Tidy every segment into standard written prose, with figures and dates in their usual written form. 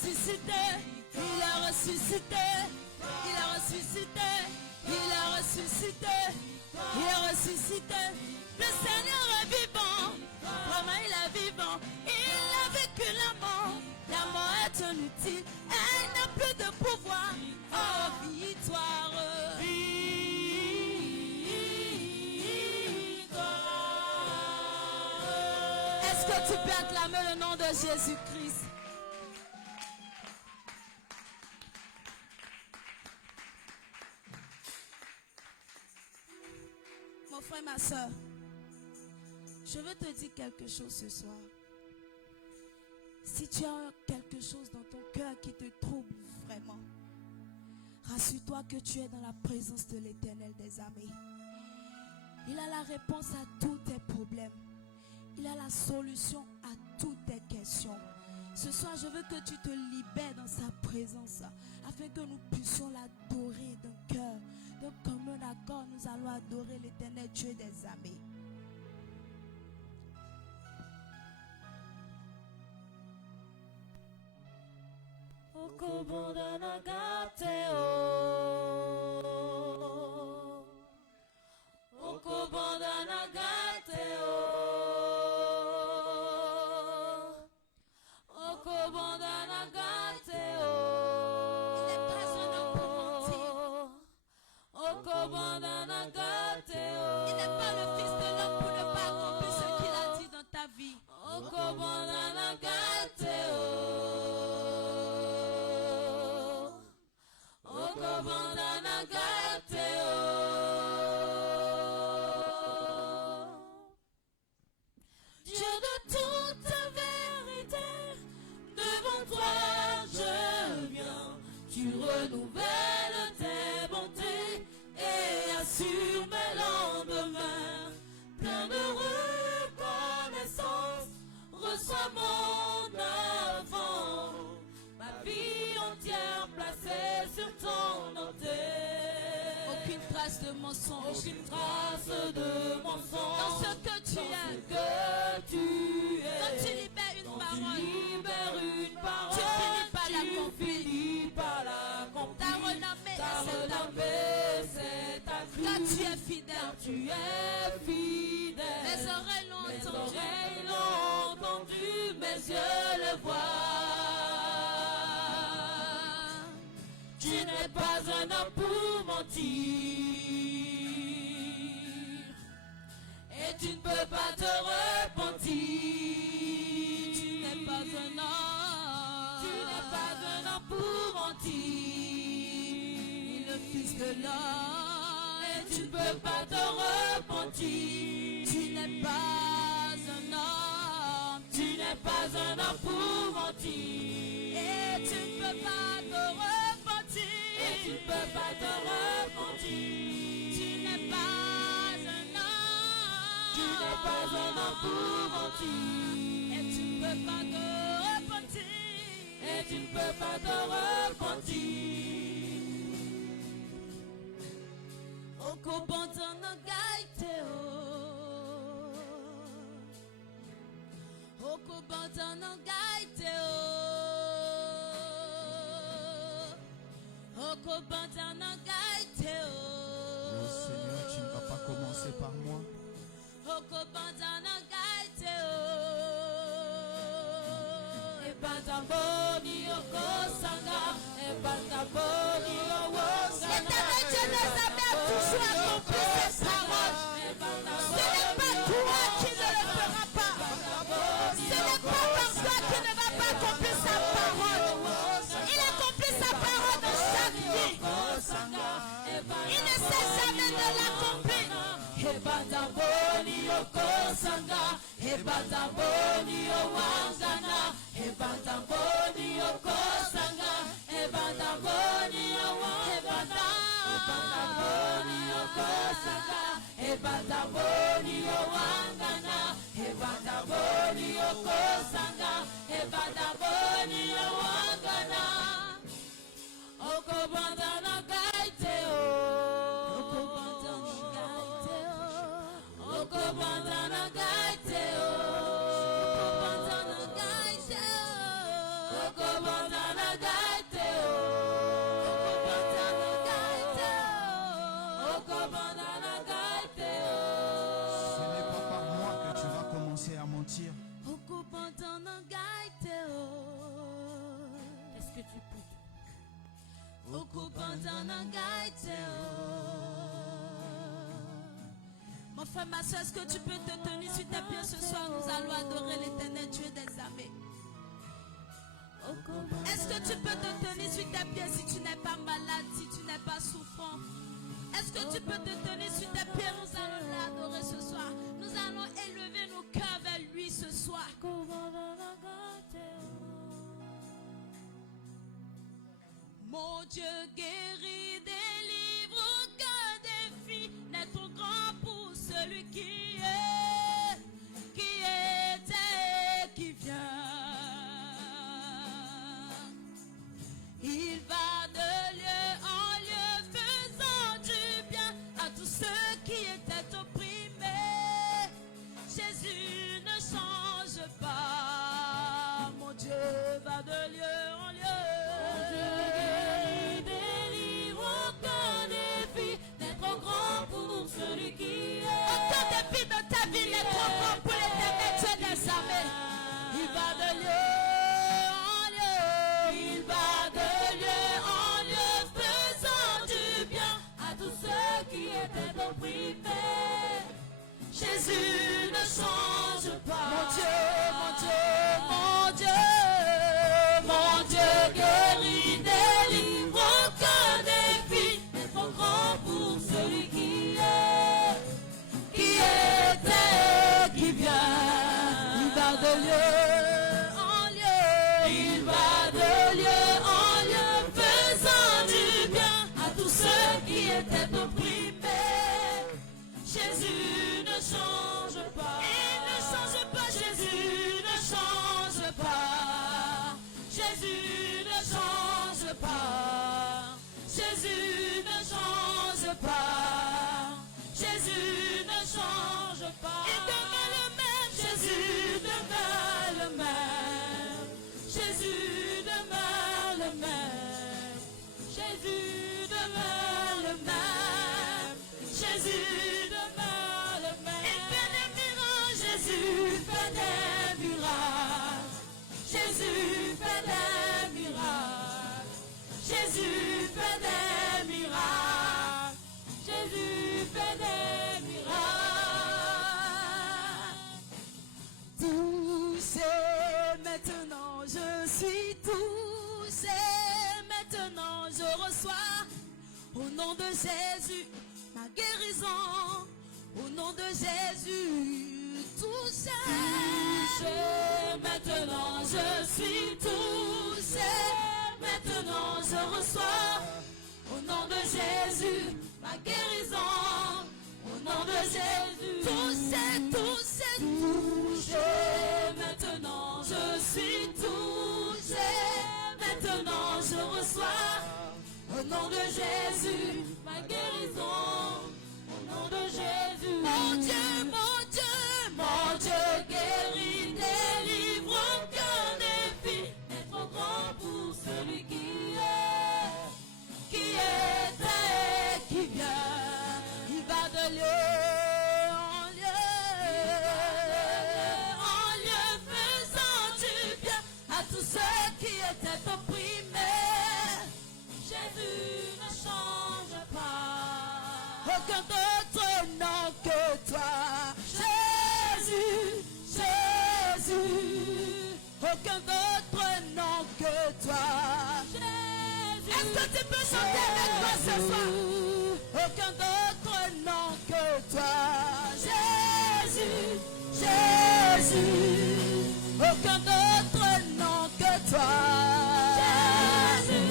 ressuscité, il a ressuscité, il a ressuscité, il a ressuscité, il a ressuscité. Le Seigneur est vivant, vraiment il est vivant. Il a vécu la mort est inutile, elle n'a plus de pouvoir. Oh, victoire. Est-ce que tu peux acclamer le nom de Jésus-Christ? Mon frère, ma soeur, je veux te dire quelque chose ce soir. Si tu as quelque chose dans ton cœur qui te trouble vraiment, rassure-toi que tu es dans la présence de l'Éternel des armées. Il a la réponse à tous tes problèmes. Il a la solution à toutes tes questions. Ce soir, je veux que tu te libères dans sa présence, afin que nous puissions l'adorer d'un cœur. Donc, comme un accord, nous allons adorer l'Éternel Dieu des armées. Il n'est pas le fils de l'homme pour ne pas accomplir ce qu'il a dit dans ta vie. Dieu de toute vérité, devant toi je viens. Tu renouvelles tes bontés et assures mes lendemains. Plein de reconnaissance, reçois mon avant. Ma vie entière placée sur ton autel. Aucune trace de mensonge. Aucune trace de mensonge. Dans ce que tu es. Quand tu libères une parole, tu finis par l'accomplir. Ta renommée est accrue. Car tu es fidèle. Mes oreilles l'ont entendu. Mes yeux le voient. Tu n'es pas un homme pour mentir. Et tu ne peux pas te repentir. Tu n'es pas un homme. Tu n'es pas un homme pour mentir. Le fils de l'homme. Et tu ne peux pas te repentir. Tu n'es pas un homme. Tu n'es pas un homme pour mentir. Et tu ne peux pas te repentir. Et tu ne peux pas te repentir. Tu n'es pas un homme. Tu n'es pas un homme pour mentir. Et tu ne peux pas te repentir. Et tu ne peux pas te repentir. Okobantana gaiteo. Okobantana gaiteo. Okobantana gaiteo. Oh Seigneur, tu ne vas pas commencer par moi. Okobantana gaiteo. Ebantaboni okosanga. Ebantaboni owosanga. L'Éternel Dieu des armées a toujours accompli ses paroles. Ce n'est pas toi qui ne le fera pas. Ce n'est pas par toi qui ne va pas accomplir sa parole. Il accomplit sa parole dans chaque vie. Il ne cesse jamais de l'accomplir. Ebantaboni okosanga. Ebantaboni owangana. Ebantaboni okosanga. Ebantaboni owangana. Ebantaboni okosanga. Ebantaboni owangana. Ebantaboni okosanga. Ebantaboni owangana. Okobandana gaiteo. Okobandana gaiteo. Okobandana gaiteo. Okobandana Mon frère, ma soeur, est-ce que tu peux te tenir sur tes pieds ce soir? Nous allons adorer l'Éternel Dieu des armées. Est-ce que tu peux te tenir sur tes pieds si tu n'es pas malade, si tu n'es pas souffrant? Est-ce que tu peux te tenir sur tes pieds? Nous allons l'adorer ce soir. Nous allons élever nos cœurs vers lui ce soir. Mon Dieu guérit, délivre au cœur des filles, n'est trop grand pour celui qui était et qui vient. Il va de lieu en lieu, faisant du bien à tous ceux qui étaient opprimés. Jésus ne change pas. Mon Dieu va de lieu en lieu. Mon Dieu délivre au cœur des vies, n'est trop grand pour celui qui est. Aucun défi de ta vie n'est trop grand pour l'Éternel Dieu des armées. Il va de lieu en lieu. Il va de lieu en lieu, faisant du bien à tous ceux qui étaient opprimés. Jésus ne change pas. Mon Dieu, mon Dieu, mon Dieu, mon Dieu guérit, délivre au cœur des filles, n'est trop grand pour celui qui était, qui vient. Il va de lieu en lieu, il va de lieu en lieu, faisant du bien à tous ceux qui étaient opprimés. Jésus ne change pas. Il ne change pas. Jésus ne change pas. Jésus ne change pas. Jésus ne change pas. Jésus ne change pas. Il demeure le même. Jésus demeure le même. Jésus demeure le même. Jésus demeure le même. Jésus demeure le même. Il fait des miracles. Jésus fait des miracles. Jésus fait des miracles. Jésus fait des miracles. Jésus fait des miracles. Touché maintenant, je suis touché. Maintenant, je reçois au nom de Jésus ma guérison. Au nom de Jésus, touché. Maintenant, je suis touché. Maintenant, je reçois au nom de Jésus ma guérison. Au nom de Jésus, touché, touché, touché. Maintenant, je suis touché. Maintenant, je reçois au nom de Jésus ma guérison. Au nom de Jésus. Mon Dieu, mon Dieu, mon Dieu guérit, délivre au cœur des filles, n'est trop grand pour celui qui était et qui vient. Il va de lieu en lieu, faisant du bien à tous ceux qui étaient opprimés. Jésus ne change pas. Aucun d'autre nom que toi. Jésus, Jésus. Aucun d'autre nom que toi. Jésus. Est-ce que tu peux chanter avec moi ce soir? Aucun d'autre nom que toi. Jésus, Jésus. Aucun d'autre nom que toi. Jésus,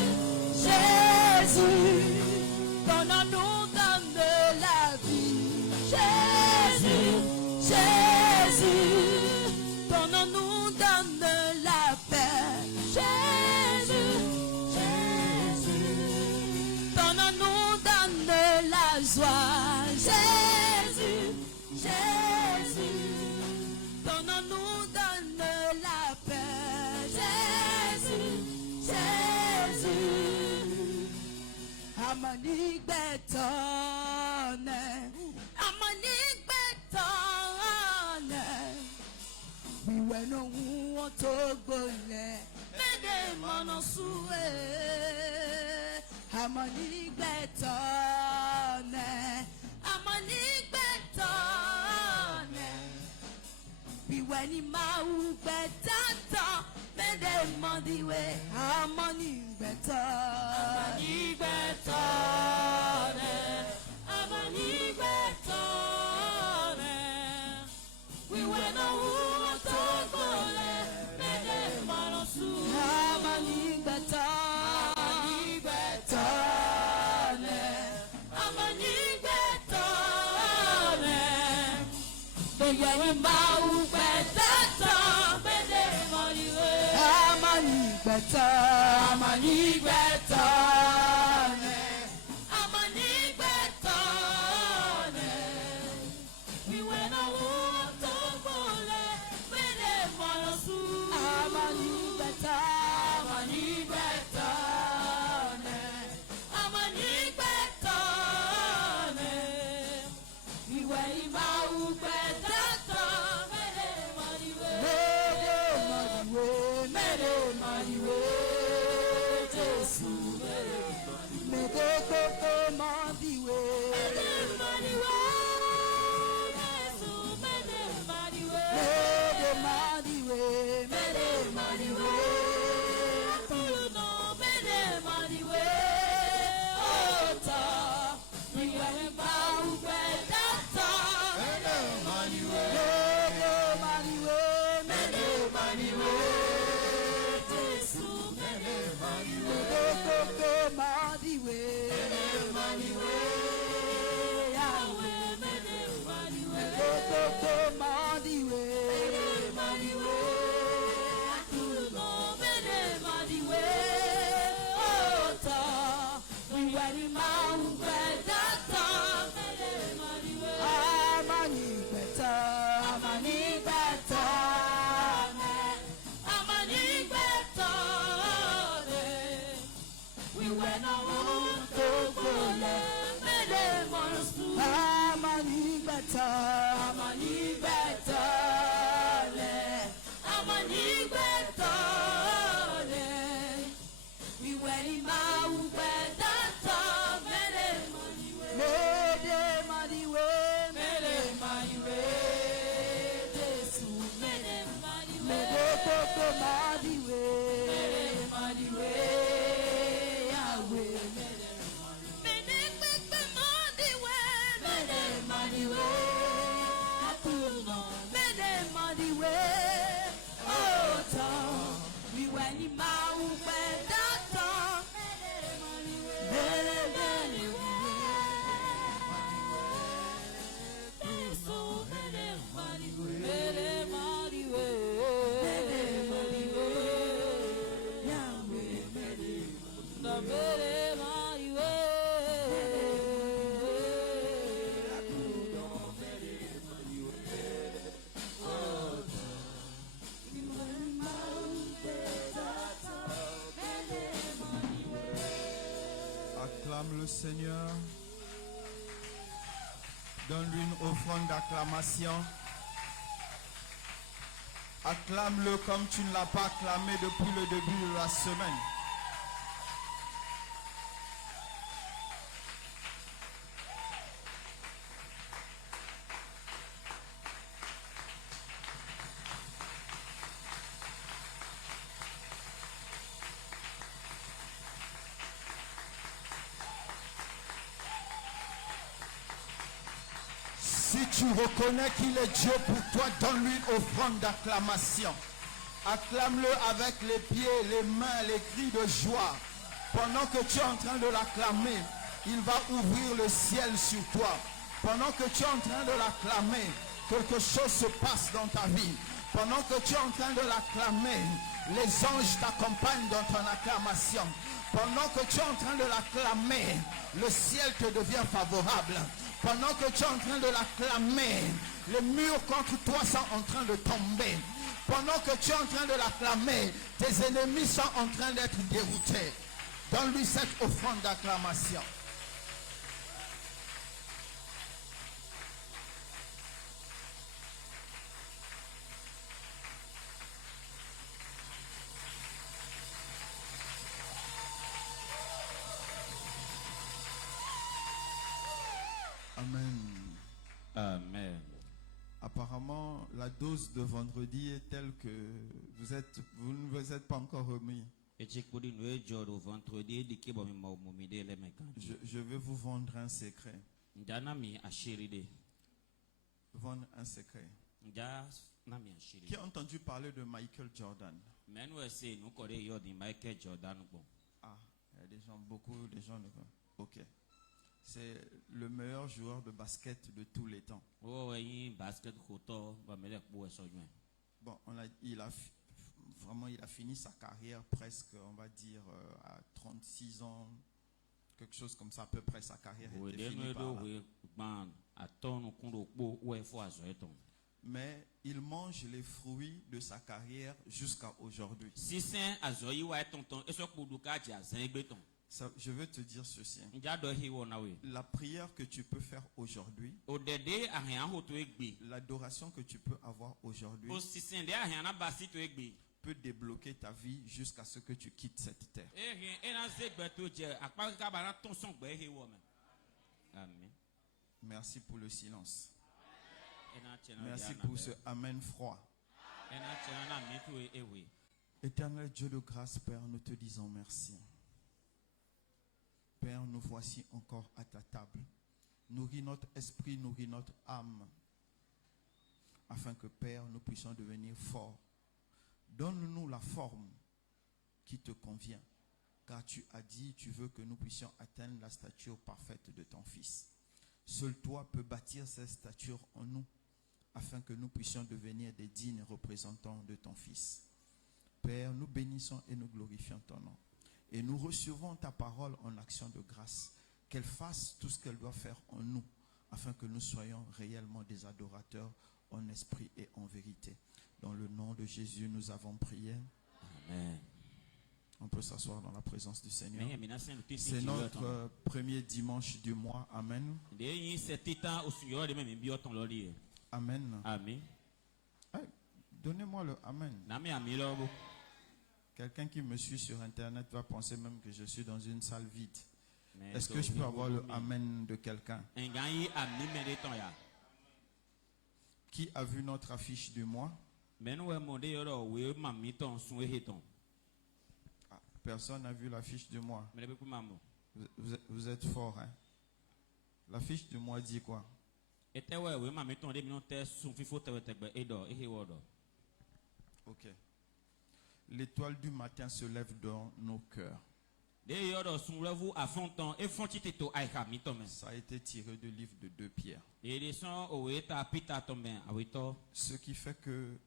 Jésus. Ton nom nous donne de la vie. Jésus, Jésus. Ton nom nous donne de la paix. Jésus, Jésus. Ton nom nous donne de la joie. Jésus, Jésus. Ton nom nous donne de la paix. Jésus, Jésus. Amanik betone, amanik betone. We no want to go there. Mede monosue. Biweni mau betata, mede mandiwe, amani beta, amani beta, amani beta. We went on to Gole, mede manosu, amani beta, amani beta, amani beta. Biweni mau betata, mede mandiwe, amani beta, amani beta, amani beta. We went on to Gole, mede manosu, amani beta, amani beta, amani beta. We went mau betata, mede mandiwe, mede mandiwe, Jesu, mede mandiwe, mede mandiwe, Jesu, mede mandiwe, mede mandiwe, mede mandiwe, Apollo, mede mandiwe, Ota, we went mau betata, mede mandiwe, mede mandiwe, Jesu, mede mandiwe, Yahweh, mede mandiwe, Apollo, mede mandiwe, Ota, we went mau betata, mede mandiwe, amani beta, amani beta, amani beta. We went on to Gole, mede manosu, amani beta, amani beta, amani beta. We went mau betata, mede mandiwe, mede mandiwe, Jesu, mede mandiwe, mede mandiwe, Yahweh, mede mandiwe, mede mandiwe, Apollo, mede mandiwe, Ota, we went mau betata, mede mandiwe, Jesu, mede mandiwe, mede mandiwe, Yahweh, mede mandiwe. Acclame le Seigneur. Donne-lui une offrande d'acclamation. Acclame-le comme tu ne l'as pas acclamé depuis le début de la semaine. Si tu reconnais qu'il est Dieu pour toi, donne-lui une offrande d'acclamation. Acclame-le avec les pieds, les mains, les cris de joie. Pendant que tu es en train de l'acclamer, il va ouvrir le ciel sur toi. Pendant que tu es en train de l'acclamer, quelque chose se passe dans ta vie. Pendant que tu es en train de l'acclamer, les anges t'accompagnent dans ton acclamation. Pendant que tu es en train de l'acclamer, le ciel te devient favorable. Pendant que tu es en train de l'acclamer, les murs contre toi sont en train de tomber. Pendant que tu es en train de l'acclamer, tes ennemis sont en train d'être déroutés. Donne-lui cette offrande d'acclamation. Amen. Amen. Apparemment, la dose de vendredi est telle que vous ne vous êtes pas encore remis. Je vais vous vendre un secret. Vendre un secret. Qui a entendu parler de Michael Jordan? Ah, il y a des gens, beaucoup de gens. Ok. C'est le meilleur joueur de basket de tous les temps. Bon, il a fini sa carrière presque, on va dire, à 36 ans, quelque chose comme ça, à peu près sa carrière était finie par là. Mais il mange les fruits de sa carrière jusqu'à aujourd'hui. Je veux te dire ceci. La prière que tu peux faire aujourd'hui, l'adoration que tu peux avoir aujourd'hui, peut débloquer ta vie jusqu'à ce que tu quittes cette terre. Merci pour le silence. Merci pour ce amen froid. Éternel Dieu de grâce, Père, nous te disons merci. Père, nous voici encore à ta table. Nourris notre esprit, nourris notre âme, afin que, Père, nous puissions devenir forts. Donne-nous la forme qui te convient, car tu as dit, tu veux que nous puissions atteindre la stature parfaite de ton Fils. Seul toi peux bâtir cette stature en nous, afin que nous puissions devenir des dignes représentants de ton Fils. Père, nous bénissons et nous glorifions ton nom. Et nous recevons ta parole en action de grâce, qu'elle fasse tout ce qu'elle doit faire en nous, afin que nous soyons réellement des adorateurs en esprit et en vérité. Dans le nom de Jésus, nous avons prié. Amen. On peut s'asseoir dans la présence du Seigneur. C'est notre premier dimanche du mois. Amen. Amen. Amen. Hey, donnez-moi le Amen. Quelqu'un qui me suit sur Internet va penser même que je suis dans une salle vide. Est-ce que je peux avoir le Amen de quelqu'un? Qui a vu notre affiche du mois? Ah, personne n'a vu l'affiche du mois. Vous êtes fort, hein? L'affiche du mois dit quoi? Ok. L'étoile du matin se lève dans nos cœurs. Ça a été tiré du livre de 2 Pierre. Ce qui fait que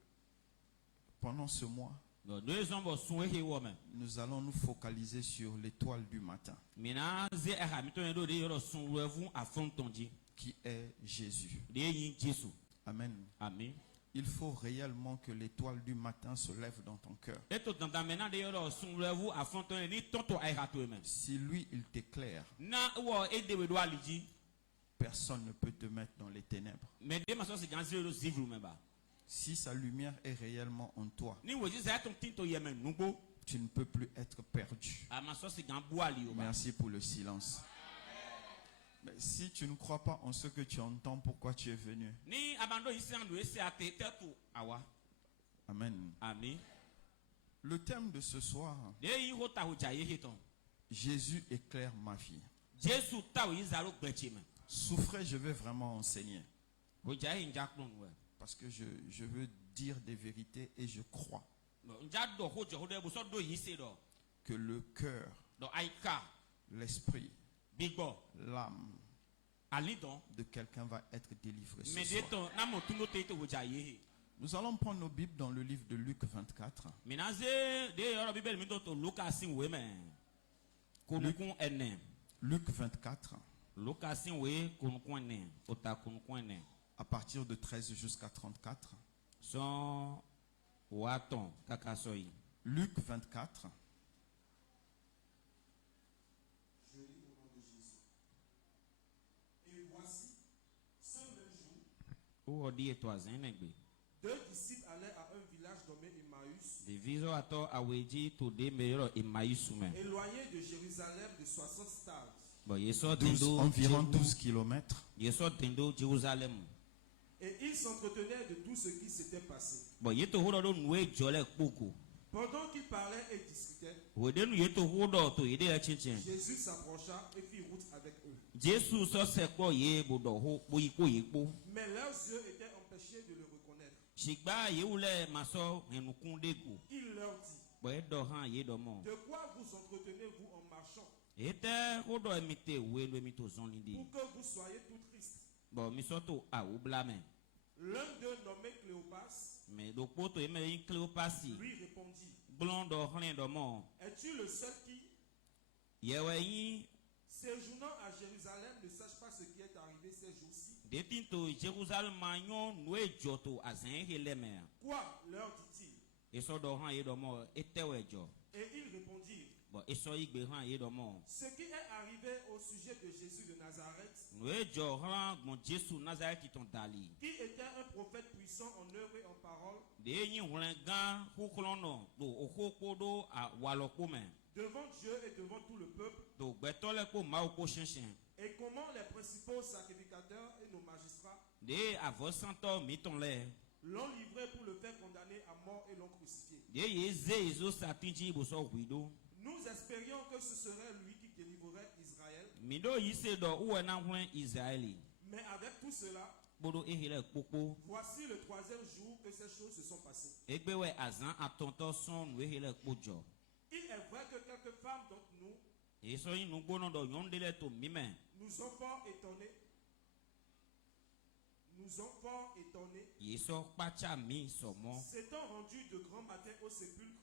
pendant ce mois, nous allons nous focaliser sur l'étoile du matin, qui est Jésus. Amen. Amen. Il faut réellement que l'étoile du matin se lève dans ton cœur. Si lui, il t'éclaire, personne ne peut te mettre dans les ténèbres. Si sa lumière est réellement en toi, tu ne peux plus être perdu. Merci pour le silence. Mais si tu ne crois pas en ce que tu entends, pourquoi tu es venu? Amen. Amen. Le thème de ce soir, Jésus éclaire ma vie. Souffrez, je vais vraiment enseigner. Parce que je veux dire des vérités et je crois que le cœur, l'esprit, l'âme de quelqu'un va être délivré ce soir. Nous allons prendre nos Bibles dans le livre de Luc 24. Luc 24. À partir de 13 jusqu'à 34. Luc 24. Je lis au nom de Jésus. Et voici, ce même jour, 2 disciples allaient à un village nommé Emmaüs, éloigné de Jérusalem de 60 stades. environ 12 kilomètres. Et il s'entretenait de tout ce qui s'était passé. Pendant qu'il parlait et discutait, Jésus s'approcha et fit route avec eux. Mais leurs yeux étaient empêchés de le reconnaître. Il leur dit, de quoi vous entretenez-vous en marchant pour que vous soyez tout tristes? L'un d'eux nommé Cléopas lui répondit, es-tu le seul qui, séjournant à Jérusalem, ne sache pas ce qui est arrivé ces jours-ci? Quoi, leur dit-il? Et ils répondirent, ce qui est arrivé au sujet de Jésus de Nazareth, qui était un prophète puissant en œuvre et en parole, devant Dieu et devant tout le peuple, et comment les principaux sacrificateurs et nos magistrats l'ont livré pour le faire condamner à mort et l'ont crucifié. Nous espérions que ce serait lui qui délivrerait Israël. Mais avec tout cela, voici le 3e jour que ces choses se sont passées. Il est vrai que quelques femmes d'entre nous nous ont fort étonnés. S'étant rendus de grand matin au sépulcre,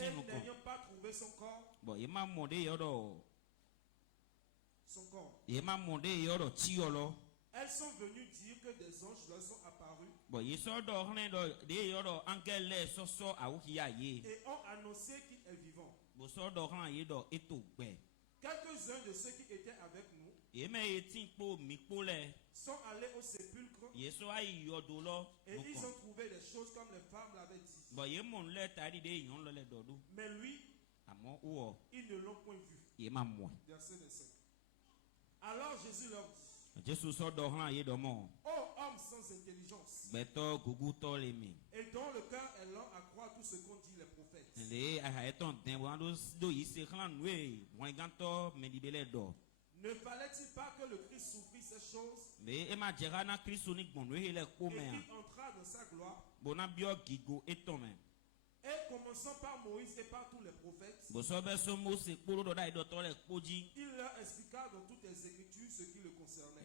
et n'ayant pas trouvé son corps, elles sont venues dire que des anges leur sont apparus et ont annoncé qu'il est vivant. Quelques-uns de ceux qui étaient avec nous sont allés au sépulcre et ils ont trouvé les choses comme les femmes l'avaient dit. Mais lui, ils ne l'ont point vu. Verset 25. Alors Jésus leur dit, ô homme sans intelligence, et dont le cœur est lent à croire tout ce qu'ont dit les prophètes. Ne fallait-il pas que le Christ souffrit ces choses et qu'il entra dans sa gloire? Et commençant par Moïse et par tous les prophètes, il leur expliqua dans toutes les Écritures ce qui le concernait.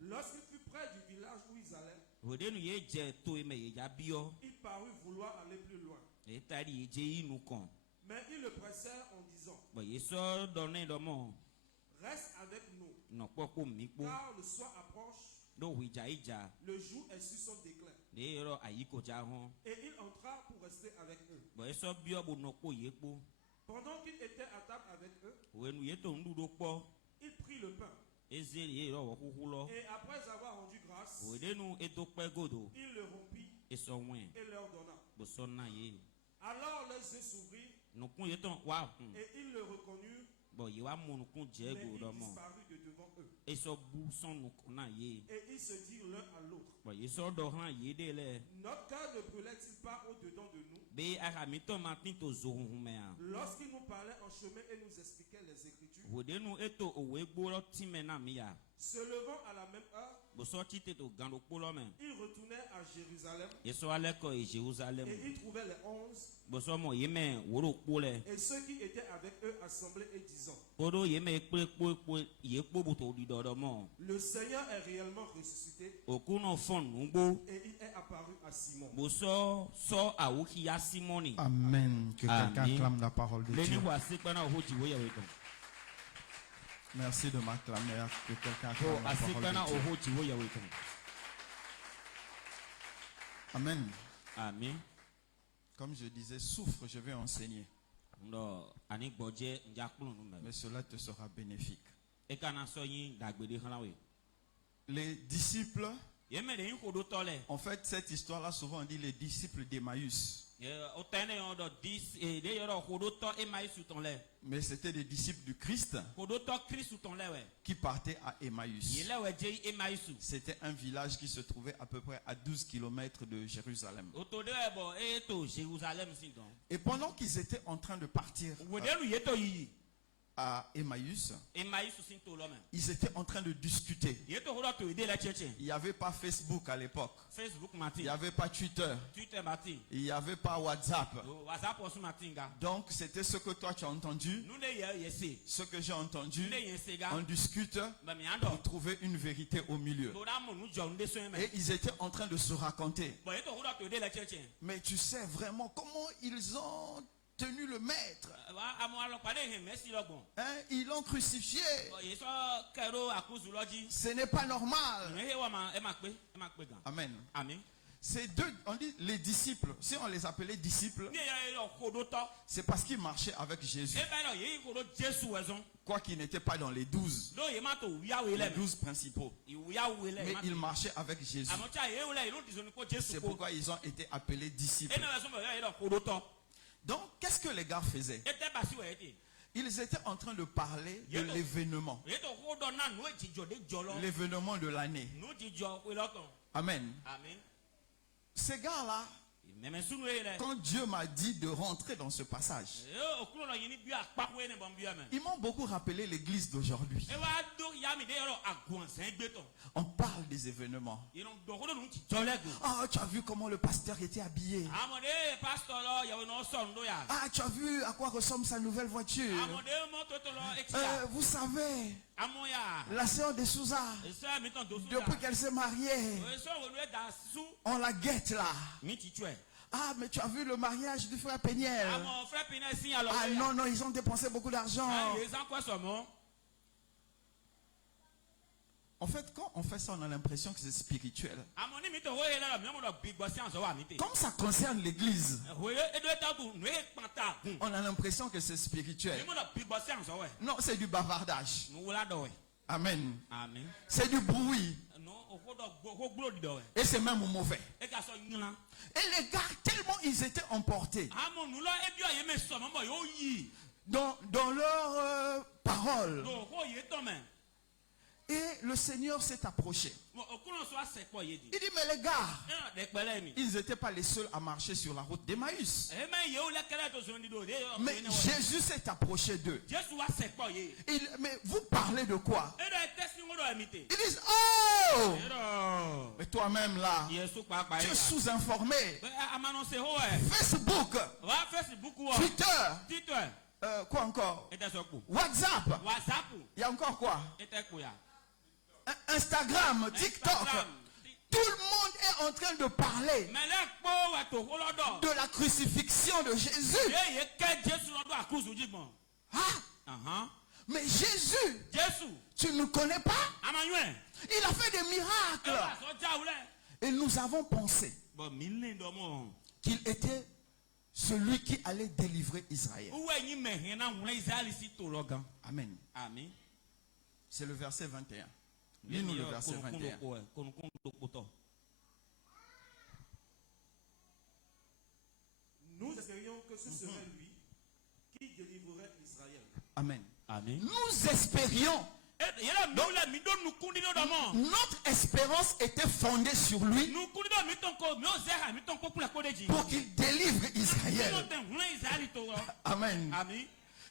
Lorsqu'il fut près du village où ils allaient, il parut vouloir aller plus loin. Mais ils le pressèrent en disant, reste avec nous, car le soir approche, le jour est sur son déclin. Et il entra pour rester avec eux. Pendant qu'il était à table avec eux, il prit le pain. Et après avoir rendu grâce, il le rompit et leur donna. Alors leurs yeux s'ouvrirent et ils le reconnurent, mais il disparut de devant eux. Et ils se dirent l'un à l'autre, notre cœur ne brûlait-il pas au-dedans de nous lorsqu'il nous parlait en chemin et nous expliquait les Écritures? Se levant à la même heure, il retournait à Jérusalem et il trouvait les 11 et ceux qui étaient avec eux assemblés et disant, le Seigneur est réellement ressuscité et il est apparu à Simon. Amen. Que quelqu'un acclame la parole de Dieu. Merci de m'acclamer. Que quelqu'un acclame la parole de Dieu. Amen. Amen. Comme je disais, souffre, je vais enseigner. Mais cela te sera bénéfique. Les disciples En fait, cette histoire-là, souvent on dit les disciples d'Emmaüs. Mais c'était des disciples du Christ qui partaient à Emmaüs. C'était un village qui se trouvait à peu près à 12 km de Jérusalem. Et pendant qu'ils étaient en train de partir à Emmaüs, ils étaient en train de discuter. Il n'y avait pas Facebook à l'époque. Il n'y avait pas Twitter. Il n'y avait pas WhatsApp. Donc c'était ce que toi tu as entendu, ce que j'ai entendu. On discute pour trouver une vérité au milieu. Et ils étaient en train de se raconter. Mais tu sais vraiment comment ils ont tenu le maître. Hein, ils l'ont crucifié. Ce n'est pas normal. Amen. Ces deux, on dit les disciples. Si on les appelait disciples, c'est parce qu'ils marchaient avec Jésus. Quoi qu'ils n'étaient pas dans les 12. Les 12 principaux. Mais ils marchaient avec Jésus. C'est pourquoi ils ont été appelés disciples. Donc, qu'est-ce que les gars faisaient? Ils étaient en train de parler de l'événement. L'événement de l'année. Amen. Ces gars-là, quand Dieu m'a dit de rentrer dans ce passage, ils m'ont beaucoup rappelé l'église d'aujourd'hui. On parle des événements. Ah, tu as vu comment le pasteur était habillé. Ah, tu as vu à quoi ressemble sa nouvelle voiture. Vous savez, la sœur de Souza, depuis qu'elle s'est mariée, on la guette là. Ah, mais tu as vu le mariage du frère Péniel. Ah non, non, ils ont dépensé beaucoup d'argent. En fait, quand on fait ça, on a l'impression que c'est spirituel. Comme ça concerne l'église, on a l'impression que c'est spirituel. Non, c'est du bavardage. Amen. C'est du bruit. Et c'est même mauvais. Et les gars, tellement ils étaient emportés dans leur parole. Et le Seigneur s'est approché. Il dit, mais les gars, ils n'étaient pas les seuls à marcher sur la route d'Emmaüs. Mais Jésus s'est approché d'eux. Mais vous parlez de quoi? Ils disent, oh! Mais toi-même là, tu es sous-informé. Facebook, Twitter, quoi encore? WhatsApp. Il y a encore quoi? Instagram, TikTok. Tout le monde est en train de parler de la crucifixion de Jésus. Ah, mais Jésus, tu ne connais pas? Il a fait des miracles. Et nous avons pensé qu'il était celui qui allait délivrer Israël. Amen. C'est le verset 21. Lis-nous le verset 21. Nous espérions que ce serait lui qui délivrerait Israël. Amen. Nous espérions. Notre espérance était fondée sur lui pour qu'il délivre Israël. Amen.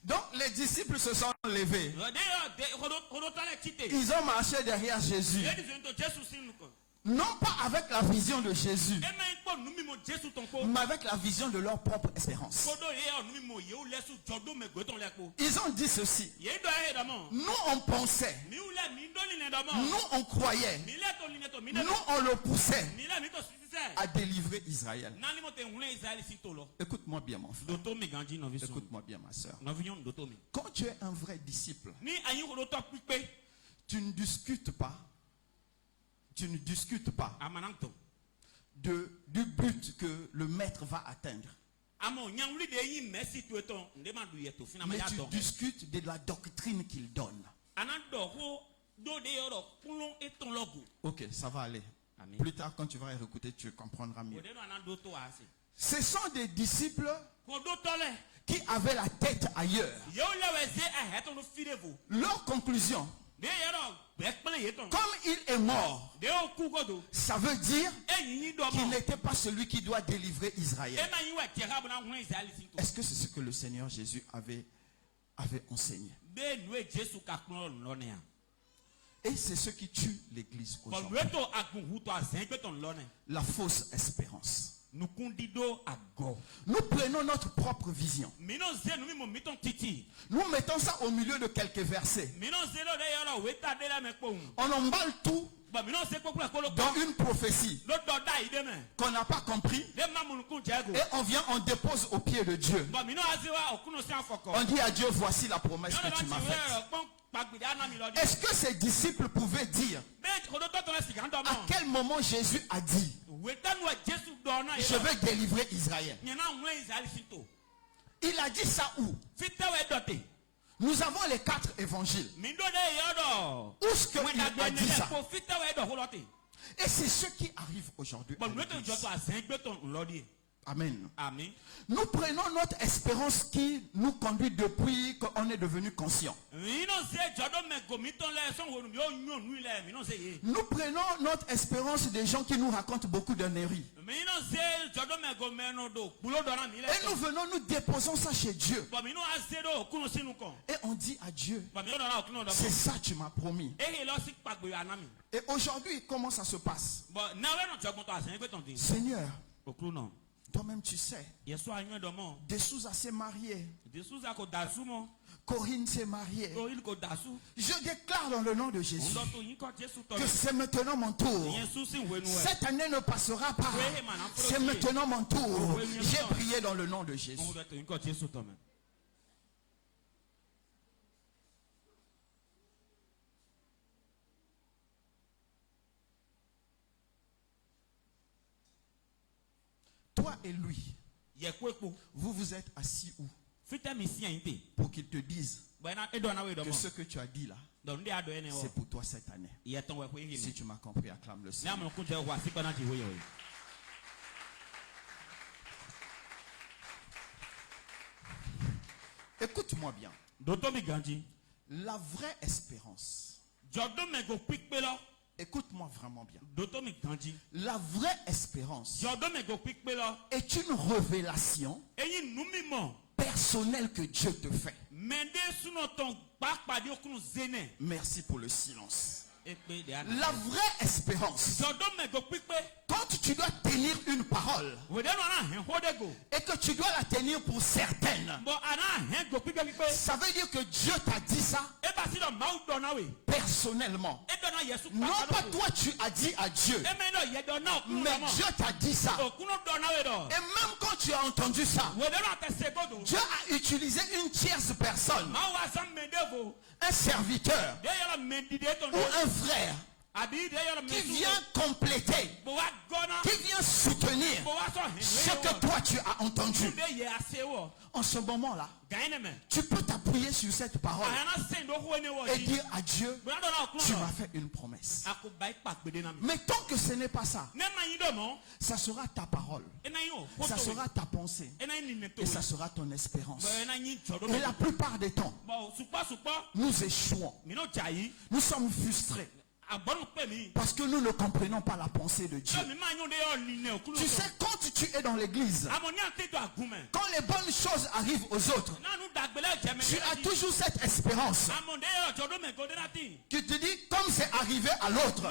Donc les disciples se sont levés. Ils ont marché derrière Jésus. Non pas avec la vision de Jésus, mais avec la vision de leur propre espérance. Ils ont dit ceci. Nous on pensait, nous on croyait, nous on le poussait à délivrer Israël. Écoute-moi bien mon frère. Écoute-moi bien ma soeur. Quand tu es un vrai disciple, tu ne discutes pas. Tu ne discutes pas du but que le maître va atteindre. Mais tu discutes de la doctrine qu'il donne. Ok, ça va aller. Plus tard, quand tu vas écouter, tu comprendras mieux. Ce sont des disciples qui avaient la tête ailleurs. Leur conclusion, comme il est mort, ça veut dire qu'il n'était pas celui qui doit délivrer Israël. Est-ce que c'est ce que le Seigneur Jésus avait enseigné? Et c'est ce qui tue l'Église aujourd'hui. La fausse espérance. Nous prenons notre propre vision. Nous mettons ça au milieu de quelques versets. On emballe tout dans une prophétie qu'on n'a pas compris. Et on vient, on dépose au pied de Dieu. On dit à Dieu, voici la promesse que tu m'as faite. Est-ce que ses disciples pouvaient dire à quel moment Jésus a dit je vais délivrer Israël? Il a dit ça où? Nous avons les 4 évangiles. Où est-ce qu'il a dit ça? Et c'est ce qui arrive aujourd'hui. Amen. Amen. Nous prenons notre espérance qui nous conduit depuis qu'on est devenu conscient. Nous prenons notre espérance des gens qui nous racontent beaucoup d'honnêterie. Et nous venons, nous déposons ça chez Dieu. Et on dit à Dieu, c'est ça que tu m'as promis. Et aujourd'hui, comment ça se passe? Seigneur, toi-même tu sais. Desouza s'est marié. Corinne s'est mariée. Je déclare dans le nom de Jésus que c'est maintenant mon tour. Cette année ne passera pas. C'est maintenant mon tour. J'ai prié dans le nom de Jésus. Toi et lui, vous vous êtes assis où? Pour qu'il te dise que ce que tu as dit là, c'est pour toi cette année. Si tu m'as compris, acclame le Seigneur. Écoute-moi bien. La vraie espérance. Écoute-moi vraiment bien. La vraie espérance est une révélation personnelle que Dieu te fait. Merci pour le silence. La vraie espérance, quand tu dois tenir une parole et que tu dois la tenir pour certaine, ça veut dire que Dieu t'a dit ça personnellement. Non pas toi tu as dit à Dieu, mais Dieu t'a dit ça. Et même quand tu as entendu ça, Dieu a utilisé une tierce personne, un serviteur ou un frère qui vient compléter, qui vient soutenir ce que toi tu as entendu. En ce moment-là, tu peux t'appuyer sur cette parole et dire à Dieu, tu m'as fait une promesse. Mais tant que ce n'est pas ça, ça sera ta parole, ça sera ta pensée et ça sera ton espérance. Et la plupart des temps, nous échouons, nous sommes frustrés parce que nous ne comprenons pas la pensée de Dieu. Tu sais, quand tu es dans l'église, quand les bonnes choses arrivent aux autres, tu as toujours cette espérance qui te dit, comme c'est arrivé à l'autre,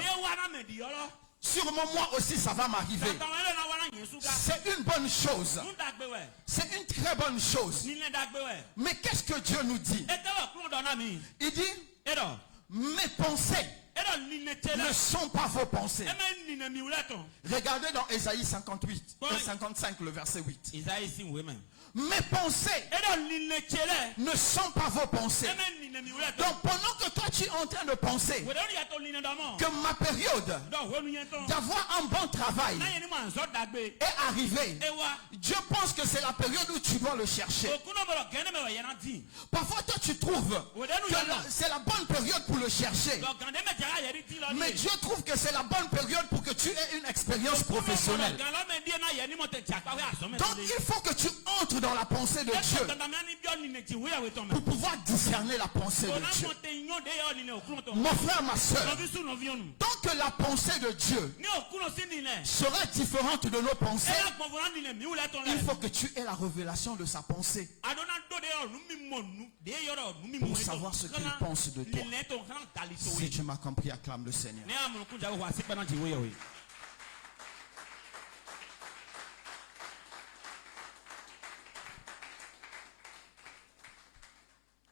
sûrement moi aussi ça va m'arriver. C'est une bonne chose. C'est une très bonne chose. Mais qu'est-ce que Dieu nous dit? Il dit, mes pensées ne sont pas vos pensées. Regardez dans Ésaïe 58 et 55 le verset 8. Mes pensées ne sont pas vos pensées. Donc pendant que toi tu es en train de penser que ma période d'avoir un bon travail est arrivée, Dieu pense que c'est la période où tu dois le chercher. Parfois toi tu trouves que c'est la bonne période pour le chercher, mais Dieu trouve que c'est la bonne période pour que tu aies une expérience professionnelle. Donc il faut que tu entres dans la pensée de Dieu pour pouvoir discerner la pensée de Dieu. Mon frère, ma soeur, tant que la pensée de Dieu sera différente de nos pensées, il faut que tu aies la révélation de sa pensée pour savoir ce qu'il pense de toi. Si tu m'as compris, acclame le Seigneur.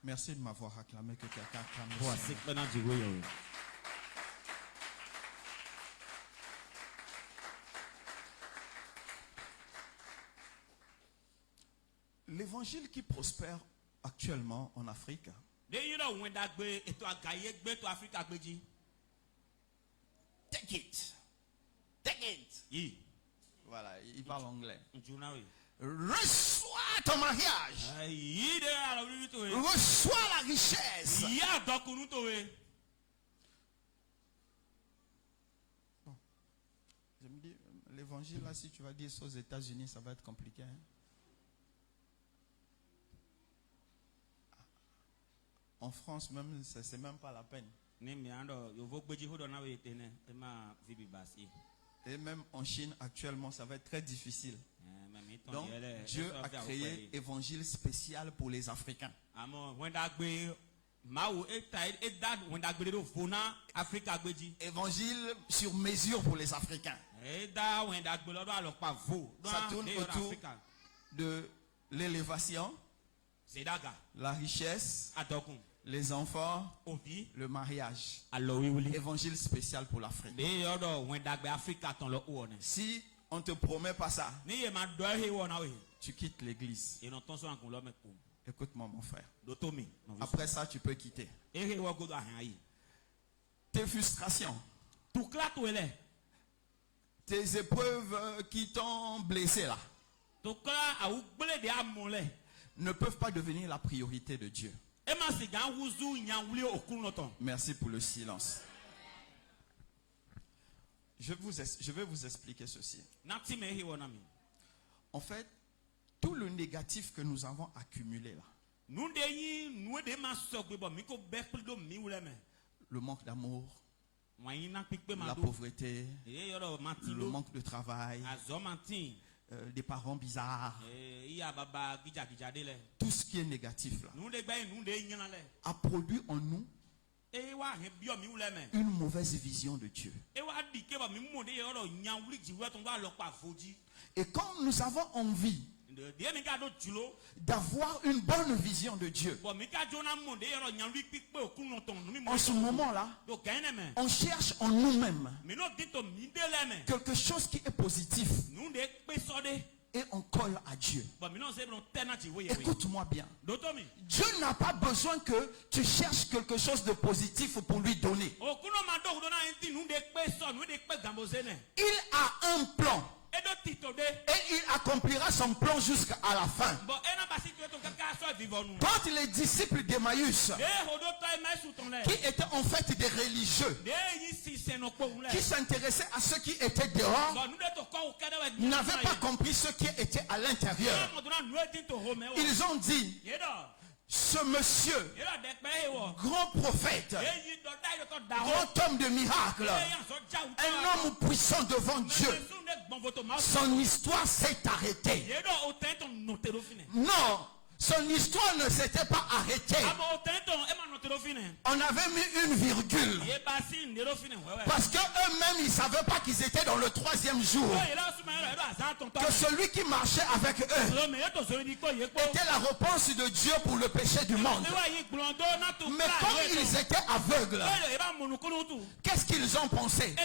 Merci de m'avoir acclamé, que quelqu'un acclame le Seigneur. L'évangile qui prospère actuellement en Afrique, take it. Voilà, il parle anglais. Reçois ton mariage. Reçois la richesse. Bon. Je me dis, l'évangile là, si tu vas dire ça aux États-Unis, ça va être compliqué. Hein? En France même, c'est même pas la peine. Et même en Chine actuellement, ça va être très difficile. Donc Dieu a créé évangile spécial pour les Africains. Évangile sur mesure pour les Africains. Ça tourne autour de l'élévation, la richesse, les enfants, le mariage. Évangile spécial pour l'Afrique. Si on ne te promet pas ça, tu quittes l'église. Écoute-moi, mon frère. Après ça, tu peux quitter. Tes frustrations, tes épreuves qui t'ont blessé là, ne peuvent pas devenir la priorité de Dieu. Merci pour le silence. Je vais vous expliquer ceci. En fait, tout le négatif que nous avons accumulé là, le manque d'amour, la pauvreté, le manque de travail, des parents bizarres, tout ce qui est négatif là, a produit en nous une mauvaise vision de Dieu. Et quand nous avons envie d'avoir une bonne vision de Dieu, en ce moment-là, on cherche en nous-mêmes quelque chose qui est positif et on colle à Dieu. Écoute-moi bien. Dieu n'a pas besoin que tu cherches quelque chose de positif pour lui donner. Il a un plan. Et il accomplira son plan jusqu'à la fin. Quand les disciples d'Emmaüs, qui étaient en fait des religieux, qui s'intéressaient à ceux qui étaient dehors, n'avaient pas compris ceux qui étaient à l'intérieur. Ils ont dit, ce monsieur, grand prophète, grand homme de miracle, un homme puissant devant Dieu, son histoire s'est arrêtée. Non, son histoire ne s'était pas arrêtée. On avait mis une virgule. Parce qu'eux-mêmes, ils ne savaient pas qu'ils étaient dans le 3e jour. Que celui qui marchait avec eux était la réponse de Dieu pour le péché du monde. Mais comme ils étaient aveugles, qu'est-ce qu'ils ont pensé?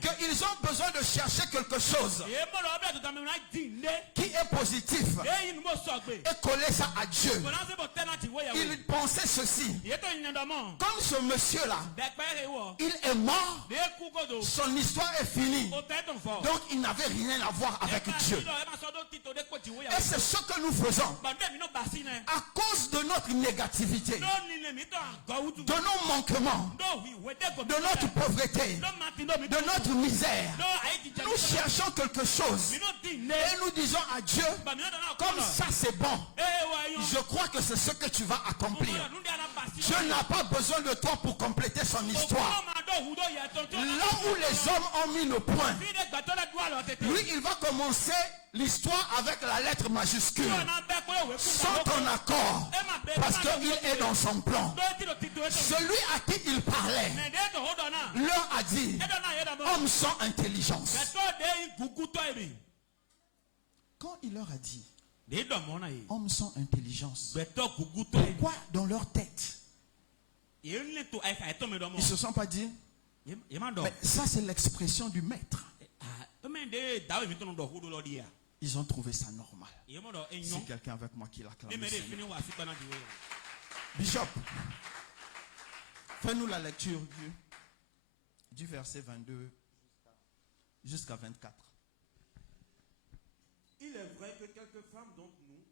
Qu'ils ont besoin de chercher quelque chose qui est positif et coller demandait ça à Dieu, il pensait ceci. Comme ce monsieur-là, il est mort, son histoire est finie. Donc il n'avait rien à voir avec Dieu. Et c'est ce que nous faisons. À cause de notre négativité, de nos manquements, de notre pauvreté, de notre misère, nous cherchons quelque chose. Et nous disons à Dieu, comme ça c'est bon. Je crois que c'est ce que tu vas accomplir. Dieu n'a pas besoin de toi pour compléter son histoire. Là où les hommes ont mis le point, lui il va commencer l'histoire avec la lettre majuscule, sans ton accord, parce qu'il est dans son plan. Celui à qui il parlait leur a dit, homme sans intelligence. Quand il leur a dit, homme sans intelligence, pourquoi dans leur tête ils ne se sont pas dit, mais ça c'est l'expression du maître. Ils ont trouvé ça normal. C'est quelqu'un avec moi qui l'acclame. Bishop, fais-nous la lecture du verset 22 jusqu'à 24. Il est vrai que quelques femmes d'entre nous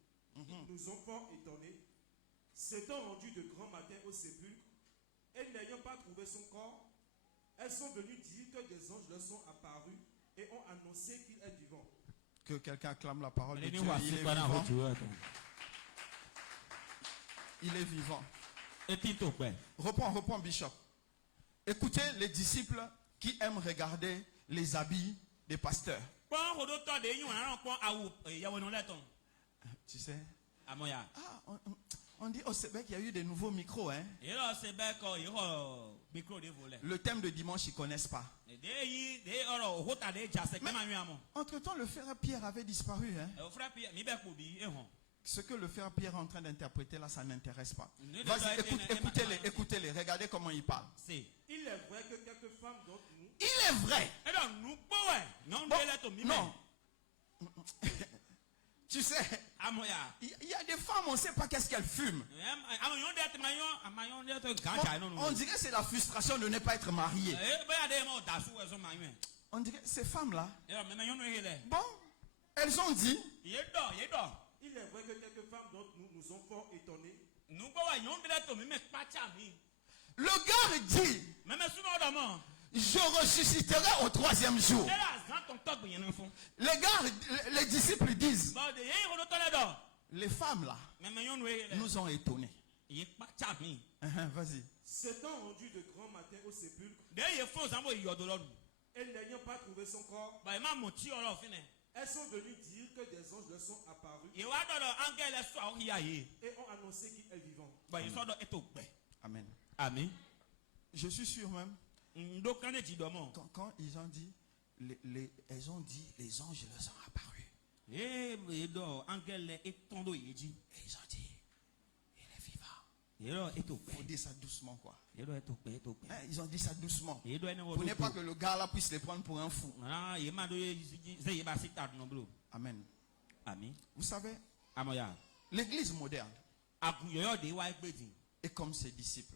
nous ont fort étonnés, s'étant rendues de grand matin au sépulcre, et n'ayant pas trouvé son corps, elles sont venues dire que des anges leur sont apparus et ont annoncé qu'il est vivant. Que quelqu'un acclame la parole de Dieu. Il est vivant. Il est vivant. Reprends, Bishop. Écoutez les disciples qui aiment regarder les habits des pasteurs. Tu sais, on dit au Sébec qu'il y a eu des nouveaux micros. Hein? Le thème de dimanche, ils ne connaissent pas. Entre-temps, le frère Pierre avait disparu. Hein? Ce que le frère Pierre est en train d'interpréter là, ça n'intéresse pas. Vas-y, écoutez-les, regardez comment il parle. Il est vrai que quelques femmes d'entre nous... Il est vrai. Non. Tu sais, il y a des femmes, on ne sait pas qu'est-ce qu'elles fument. On dirait que c'est la frustration de ne pas être mariée. On dirait que ces femmes-là, bon, elles ont dit... Il est vrai que quelques femmes d'entre nous nous ont fort étonnés. Le gars dit, je ressusciterai au 3e jour. Les gars, les disciples disent, les femmes là nous ont étonnés. Vas-y. S'étant rendu de grand matin au sépulcre, et n'ayant pas trouvé son corps, elles sont venues dire que des anges leur sont apparus et ont annoncé qu'il est vivant. Amen. Amen. Je suis sûr même. Quand ils ont dit, elles ont dit, les anges leur sont apparus. Et ils ont dit, il est vivant. Il faut dire ça doucement quoi. Ils ont dit ça doucement. Pour ne pas que le gars là puisse les prendre pour un fou. Amen. Vous savez, l'église moderne est comme ses disciples.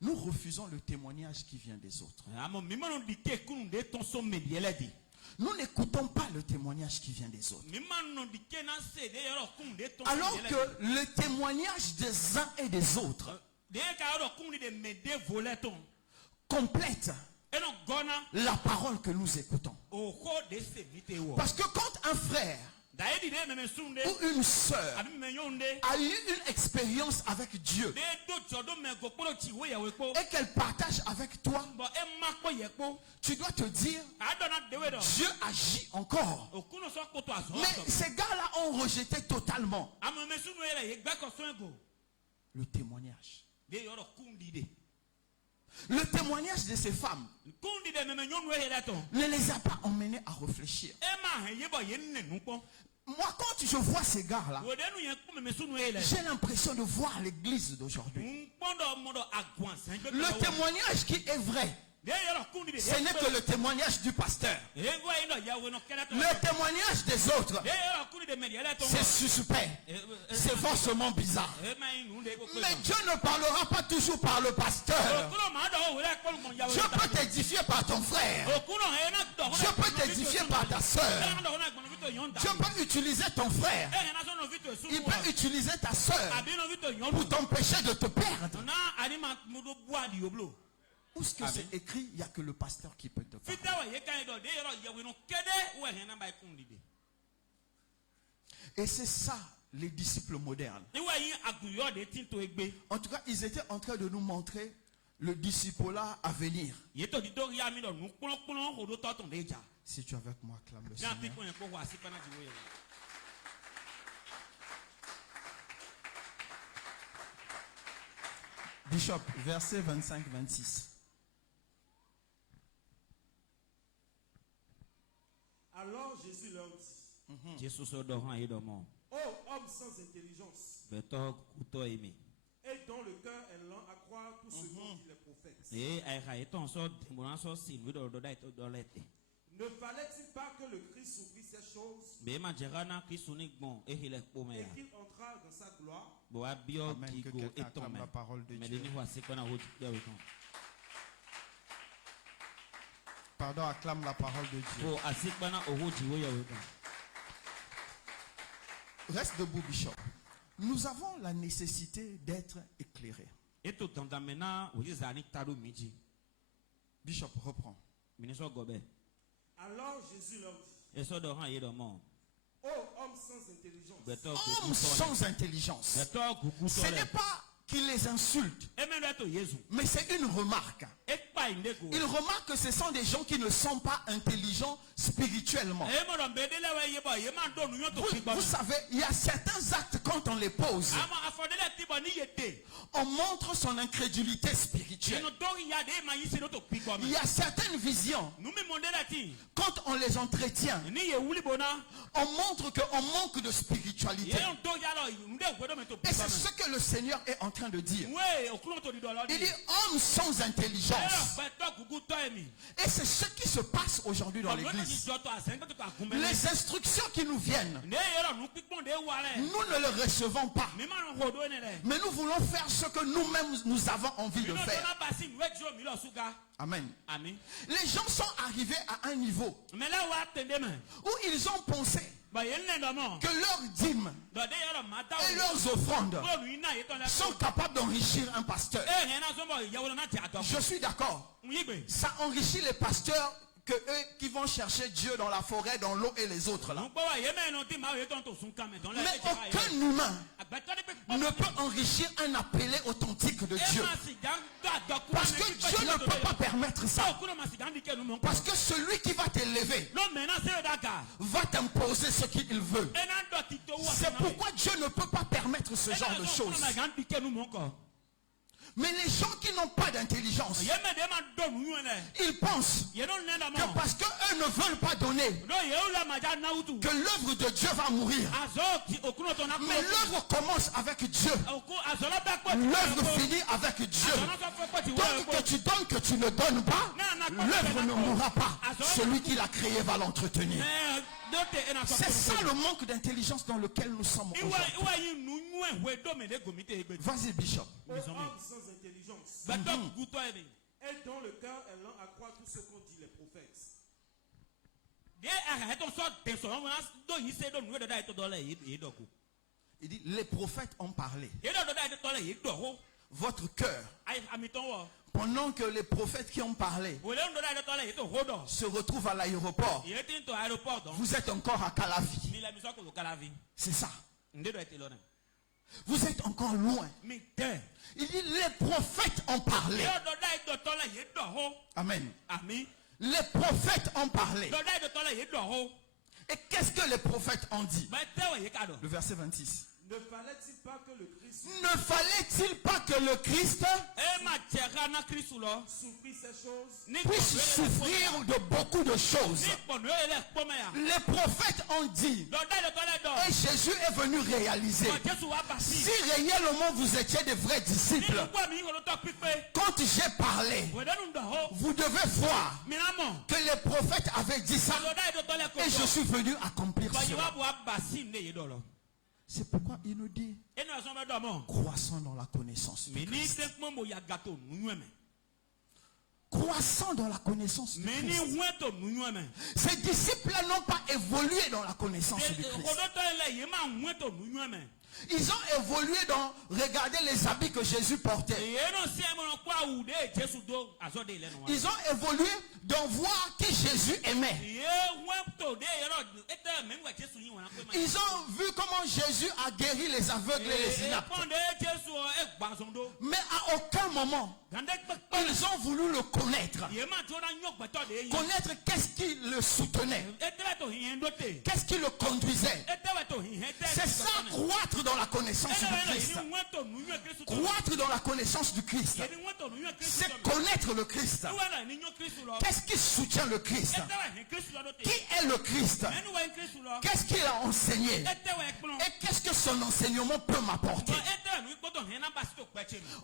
Nous refusons le témoignage qui vient des autres. Nous n'écoutons pas le témoignage qui vient des autres. Alors que le témoignage des uns et des autres complète la parole que nous écoutons. Parce que quand un frère ou une sœur a eu une expérience avec Dieu et qu'elle partage avec toi, tu dois te dire, Dieu agit encore. Mais ces gars-là ont rejeté totalement le témoignage. Le témoignage de ces femmes ne les a pas emmenés à réfléchir. Moi, quand je vois ces gars-là, j'ai l'impression de voir l'église d'aujourd'hui. Le témoignage qui est vrai Ce n'est que le témoignage du pasteur. Le témoignage des autres, c'est suspect. C'est forcément bizarre. Mais Dieu ne parlera pas toujours par le pasteur. Dieu peut t'édifier par ton frère. Dieu peut t'édifier par ta soeur. Dieu peut utiliser ton frère. Il peut utiliser ta soeur pour t'empêcher de te perdre. Où est-ce que c'est écrit? Il n'y a que le pasteur qui peut te parler. Et c'est ça, les disciples modernes. En tout cas, ils étaient en train de nous montrer le disciple-là à venir. Si tu es avec moi, acclame le Seigneur. Bishop, verset 25-26. Alors Jésus leur dit, ô homme sans intelligence, et dont le cœur est lent à croire tout ce qu'ont dit les prophètes. Ne fallait-il pas que le Christ souffrit ces choses et qu'il entra dans sa gloire? Amen. Que quelqu'un acclame la parole de Dieu. Pardon, acclame la parole de Dieu. Reste debout, Bishop. Nous avons la nécessité d'être éclairés. Bishop, reprends. Alors Jésus leur dit, ô homme sans intelligence, Homme sans intelligence. Ce n'est pas qu'il les insulte, mais c'est une remarque. Il remarque que ce sont des gens qui ne sont pas intelligents spirituellement. Vous savez, il y a certains actes quand on les pose, on montre son incrédulité spirituelle. Il y a certaines visions, quand on les entretient, on montre qu'on manque de spiritualité. Et c'est ce que le Seigneur est en train de dire. Il dit homme sans intelligence. Et c'est ce qui se passe aujourd'hui dans l'église. Les instructions qui nous viennent, nous ne les recevons pas. Mais nous voulons faire ce que nous-mêmes nous avons envie de faire. Amen. Les gens sont arrivés à un niveau où ils ont pensé que leurs dîmes et leurs offrandes sont capables d'enrichir un pasteur. Je suis d'accord. Ça enrichit les pasteurs que eux qui vont chercher Dieu dans la forêt, dans l'eau et les autres là. Mais aucun humain ne peut enrichir un appelé authentique de Dieu. Parce que Dieu ne peut pas permettre ça. Parce que celui qui va t'élever va t'imposer ce qu'il veut. C'est pourquoi Dieu ne peut pas permettre ce genre de choses. Mais les gens qui n'ont pas d'intelligence, ils pensent que parce qu'eux ne veulent pas donner, que l'œuvre de Dieu va mourir. Mais l'œuvre commence avec Dieu. L'œuvre finit avec Dieu. Donc que tu donnes, que tu ne donnes pas, l'œuvre ne mourra pas. Celui qui l'a créé va l'entretenir. C'est ça le manque d'intelligence dans lequel nous sommes aujourd'hui. Vas-y, Bishop. Ô homme sans intelligence, et dont le cœur est lent à croire tout ce qu'ont dit les prophètes. Il dit, les prophètes ont parlé. Votre cœur, pendant que les prophètes qui ont parlé se retrouvent à l'aéroport, vous êtes encore à Calavi. C'est ça. Vous êtes encore loin. Il dit, les prophètes ont parlé. Amen. Les prophètes ont parlé. Et qu'est-ce que les prophètes ont dit? Le verset 26. Ne fallait-il pas que le Christ Ne fallait-il pas que le Christ souffrit ces choses? puisse souffrir de beaucoup de choses? Les prophètes ont dit, et Jésus est venu réaliser, si réellement vous étiez des vrais disciples, quand j'ai parlé, vous devez voir que les prophètes avaient dit ça, et je suis venu accomplir cela. C'est pourquoi il nous dit, croissons dans la connaissance du Christ. Croissant dans la connaissance du Christ. Ces disciples n'ont pas évolué dans la connaissance du Christ. Ils ont évolué dans regarder les habits que Jésus portait. Ils ont évolué dans voir qui Jésus aimait. Ils ont vu comment Jésus a guéri les aveugles et les inaptes. Mais à aucun moment, ils ont voulu le connaître. Connaître qu'est-ce qui le soutenait. Qu'est-ce qui le conduisait. C'est ça, croître dans la connaissance du Christ. Croître dans la connaissance du Christ, c'est connaître le Christ. Qu'est-ce qui soutient le Christ? Qui est le Christ? Qu'est-ce qu'il a enseigné? Et qu'est-ce que son enseignement peut m'apporter?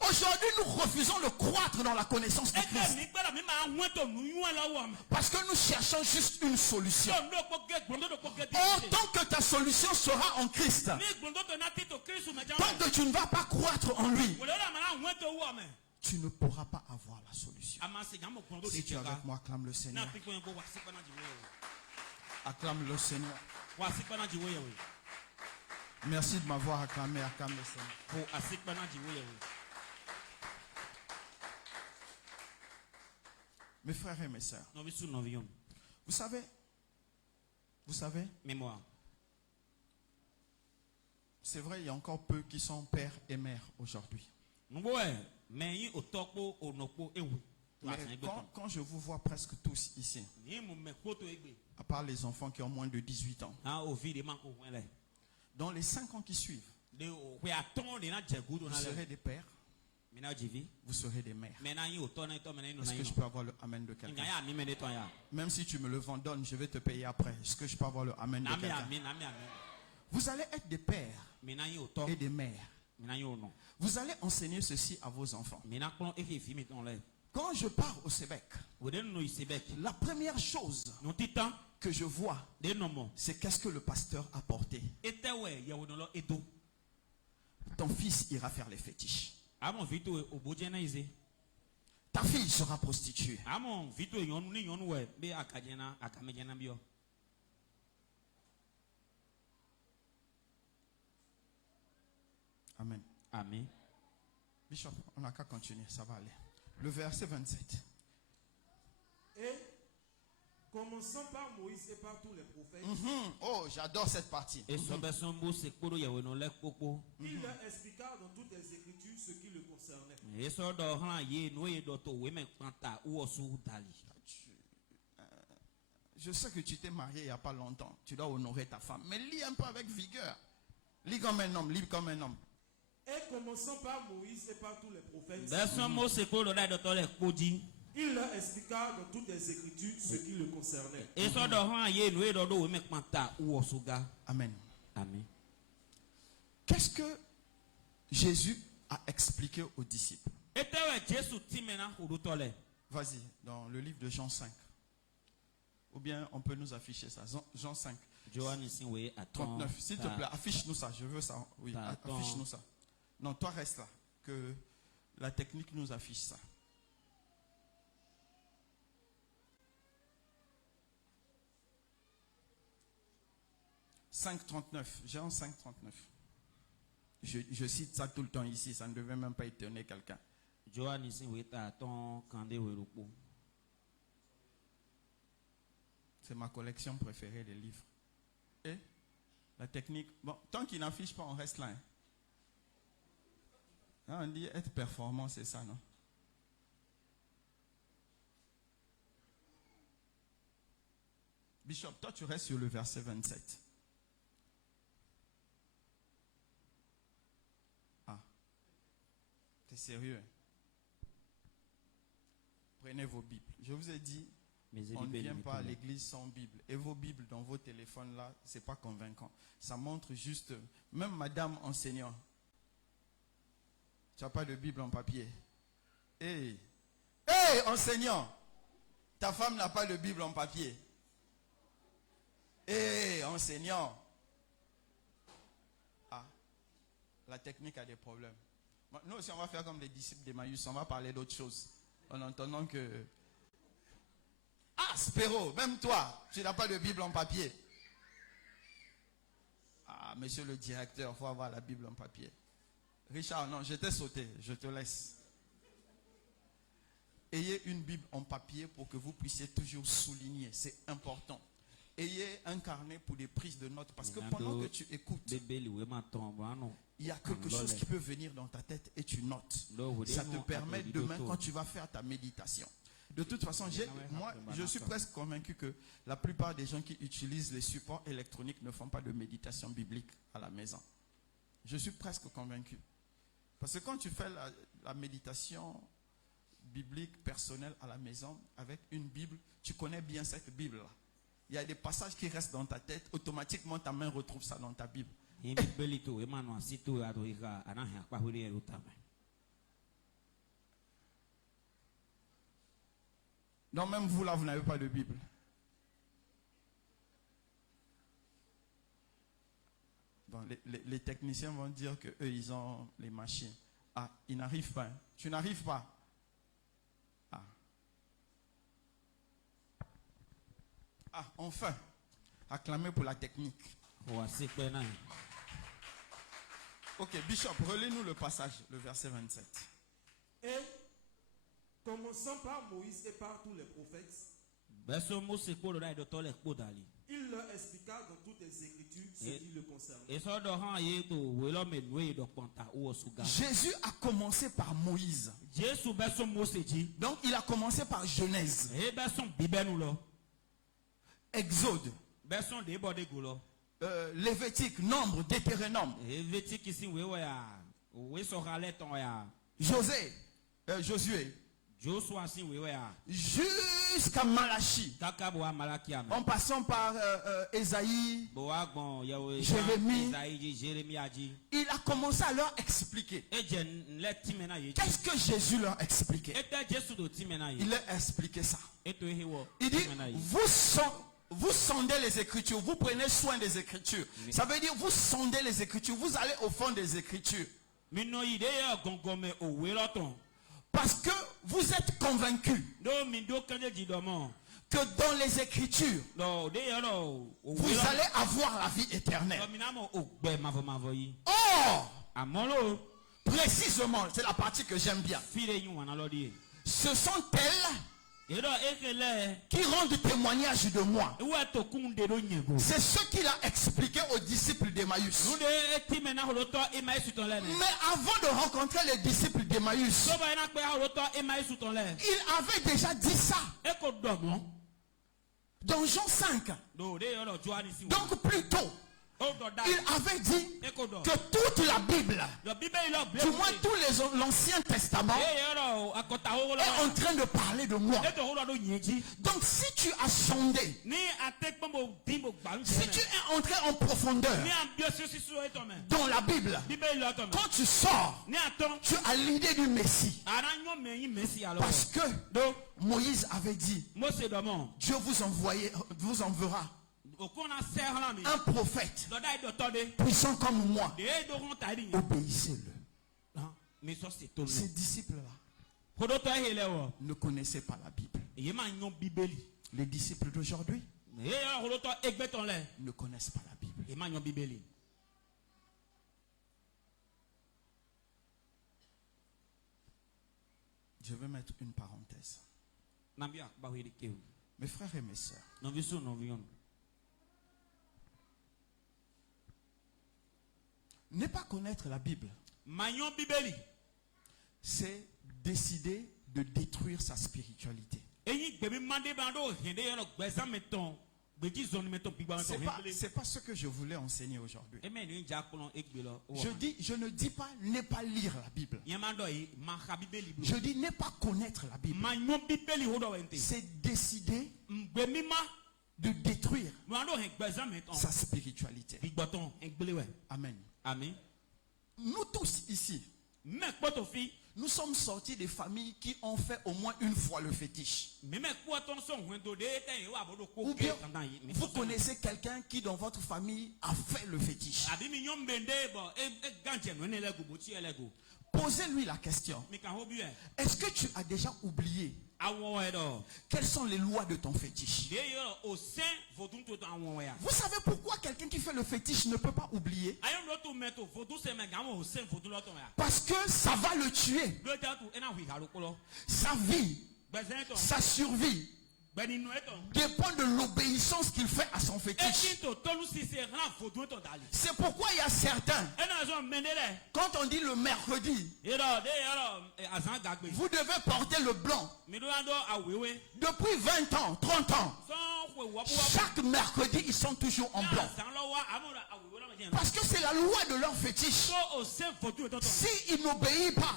Aujourd'hui, nous refusons de croître dans la connaissance du Christ parce que nous cherchons juste une solution. Or, tant que ta solution sera en Christ, tant que tu ne vas pas croître en lui, tu ne pourras pas avoir la solution. Si tu es avec moi, acclame le Seigneur. Acclame le Seigneur. Merci de m'avoir acclamé. Acclame le Seigneur. Mes frères et mes sœurs, vous savez, c'est vrai, il y a encore peu qui sont pères et mères aujourd'hui. Mais quand je vous vois presque tous ici, à part les enfants qui ont moins de 18 ans, dans les 5 ans qui suivent, vous serez des pères, vous serez des mères. Est-ce que je peux avoir le amen de quelqu'un? Même si tu me le vendonnes, je vais te payer après. Est-ce que je peux avoir le amen de quelqu'un? Vous allez être des pères et des mères. Vous allez enseigner ceci à vos enfants. Quand je pars au Sébec, la première chose que je vois, c'est qu'est-ce que le pasteur a porté. Ton fils ira faire les fétiches. Ta fille sera prostituée. Amen. Amen. Bishop, on n'a qu'à continuer, ça va aller. Le verset 27. Et commençons par Moïse et par tous les prophètes. Oh, j'adore cette partie. Il leur expliqua dans toutes les Écritures ce qui le concernait. Je sais que tu t'es marié il n'y a pas longtemps. Tu dois honorer ta femme. Mais lis un peu avec vigueur. Lis comme un homme, lis comme un homme. Et commençons par Moïse et par tous les prophètes. Il leur expliqua dans toutes les Écritures ce qui le concernait. Amen. Amen. Qu'est-ce que Jésus a expliqué aux disciples? Vas-y, dans le livre de Jean 5. Ou bien on peut nous afficher ça. Jean 5. 39. S'il te plaît, affiche-nous ça. Je veux ça. Oui, affiche-nous ça. Non, toi reste là. Que la technique nous affiche ça. « 5.39. Jean 5.39. Je cite ça tout le temps ici. Ça ne devait même pas étonner quelqu'un. C'est ma collection préférée des livres. Et la technique... Bon, tant qu'il n'affiche pas, on reste là. Hein. On dit être performant, c'est ça, non? Bishop, toi tu restes sur le verset 27. sérieux. Prenez vos Bibles. Je vous ai dit, on ne vient pas à l'église sans Bible. Et vos Bibles dans vos téléphones là, c'est pas convaincant. Ça montre juste, même madame enseignant, tu n'as pas de Bible en papier. Hey, enseignant, ta femme n'a pas de Bible en papier. Hey, enseignant. Ah, la technique a des problèmes. Nous aussi, on va faire comme les disciples d'Emmaüs, on va parler d'autre chose. En entendant que... Ah, Spéro, même toi, tu n'as pas de Bible en papier. Ah, monsieur le directeur, il faut avoir la Bible en papier. Richard, non, je t'ai sauté, je te laisse. Ayez une Bible en papier pour que vous puissiez toujours souligner, c'est important. Ayez un carnet pour des prises de notes, parce que pendant que tu écoutes, il y a quelque chose qui peut venir dans ta tête et tu notes. Ça te permet demain, quand tu vas faire ta méditation. De toute façon, moi, je suis presque convaincu que la plupart des gens qui utilisent les supports électroniques ne font pas de méditation biblique à la maison. Je suis presque convaincu. Parce que quand tu fais la méditation biblique personnelle à la maison avec une Bible, tu connais bien cette Bible-là. Il y a des passages qui restent dans ta tête, automatiquement ta main retrouve ça dans ta Bible. Non, même vous là, vous n'avez pas de Bible. Bon, les techniciens vont dire qu'eux, ils ont les machines. Ah, ils n'arrivent pas. Hein. Tu n'arrives pas. Ah. Ah, enfin. Acclamez pour la technique. Ok, Bishop, relis-nous le passage, le verset 27. Et, commençant par Moïse et par tous les prophètes, il leur expliqua dans toutes les Écritures ce qui le concerne. Jésus a commencé par Moïse. Donc il a commencé par Genèse, Exode, Lévitique, Nombre, Deutéronome, Josué, jusqu'à Malachie, en passant par Ésaïe, Jérémie. Il a commencé à leur expliquer. Qu'est-ce que Jésus leur expliquait? Il leur expliquait ça. Il dit, vous sondez les Écritures, vous prenez soin des Écritures. Ça veut dire, vous sondez les Écritures, vous allez au fond des Écritures. Parce que vous êtes convaincus que dans les Écritures, vous allez avoir la vie éternelle. Or, précisément, c'est la partie que j'aime bien. Ce sont elles qui rendent témoignage de moi. C'est ce qu'il a expliqué aux disciples d'Emmaüs. Mais avant de rencontrer les disciples d'Emmaüs, il avait déjà dit ça dans Jean 5. Donc plus tôt, il avait dit que toute la Bible, du moins tout l'Ancien Testament, est en train de parler de moi. Donc si tu as sondé, si tu es entré en profondeur dans la Bible, quand tu sors, tu as l'idée du Messie. Parce que Moïse avait dit, Dieu vous enverra un prophète puissant comme moi. Obéissez-le. Ces disciples-là ne connaissaient pas la Bible. Les disciples d'aujourd'hui ne connaissent pas la Bible. Je vais mettre une parenthèse. Mes frères et mes sœurs, ne pas connaître la Bible, c'est décider de détruire sa spiritualité. C'est pas ce que je voulais enseigner aujourd'hui. Je ne dis pas ne pas lire la Bible. Je dis ne pas connaître la Bible. C'est décider de détruire sa spiritualité. Amen. Amen. Nous tous ici, nous sommes sortis des familles qui ont fait au moins une fois le fétiche. Ou bien vous connaissez quelqu'un qui dans votre famille a fait le fétiche. Posez-lui la question. Est-ce que tu as déjà oublié quelles sont les lois de ton fétiche? Vous savez pourquoi quelqu'un qui fait le fétiche ne peut pas oublier? Parce que ça va le tuer. Sa vie, sa survie dépend de l'obéissance qu'il fait à son fétiche. C'est pourquoi il y a certains, quand on dit le mercredi, vous devez porter le blanc. Depuis 20 ans, 30 ans, chaque mercredi, ils sont toujours en blanc. Parce que c'est la loi de leur fétiche. S'ils n'obéissent pas,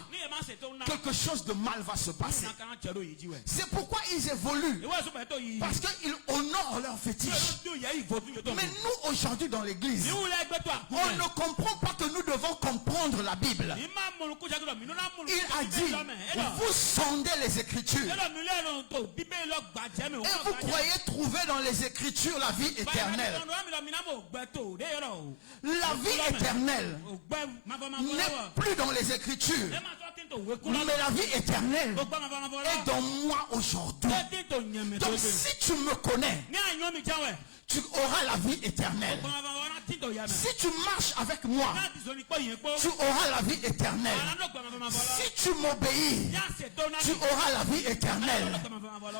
quelque chose de mal va se passer. C'est pourquoi ils évoluent. Parce qu'ils honorent leur fétiche. Mais nous, aujourd'hui, dans l'église, on ne comprend pas que nous devons comprendre la Bible. Il a dit, vous sondez les Écritures. Et vous croyez trouver dans les Écritures la vie éternelle. La vie éternelle n'est plus dans les Écritures. Mais la vie éternelle est dans moi aujourd'hui. Donc si tu me connais, tu auras la vie éternelle. Si tu marches avec moi, tu auras la vie éternelle. Si tu m'obéis, tu auras la vie éternelle.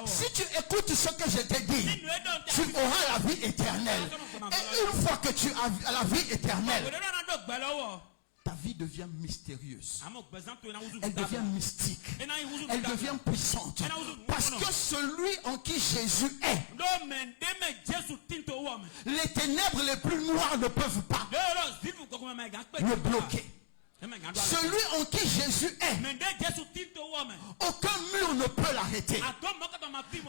Si tu écoutes ce que je t'ai dit, tu auras la vie éternelle. Et une fois que tu as la vie éternelle, ta vie devient mystérieuse. Elle devient mystique. Elle devient puissante. Parce que celui en qui Jésus est, les ténèbres les plus noires ne peuvent pas le bloquer. Celui en qui Jésus est, aucun mur ne peut l'arrêter.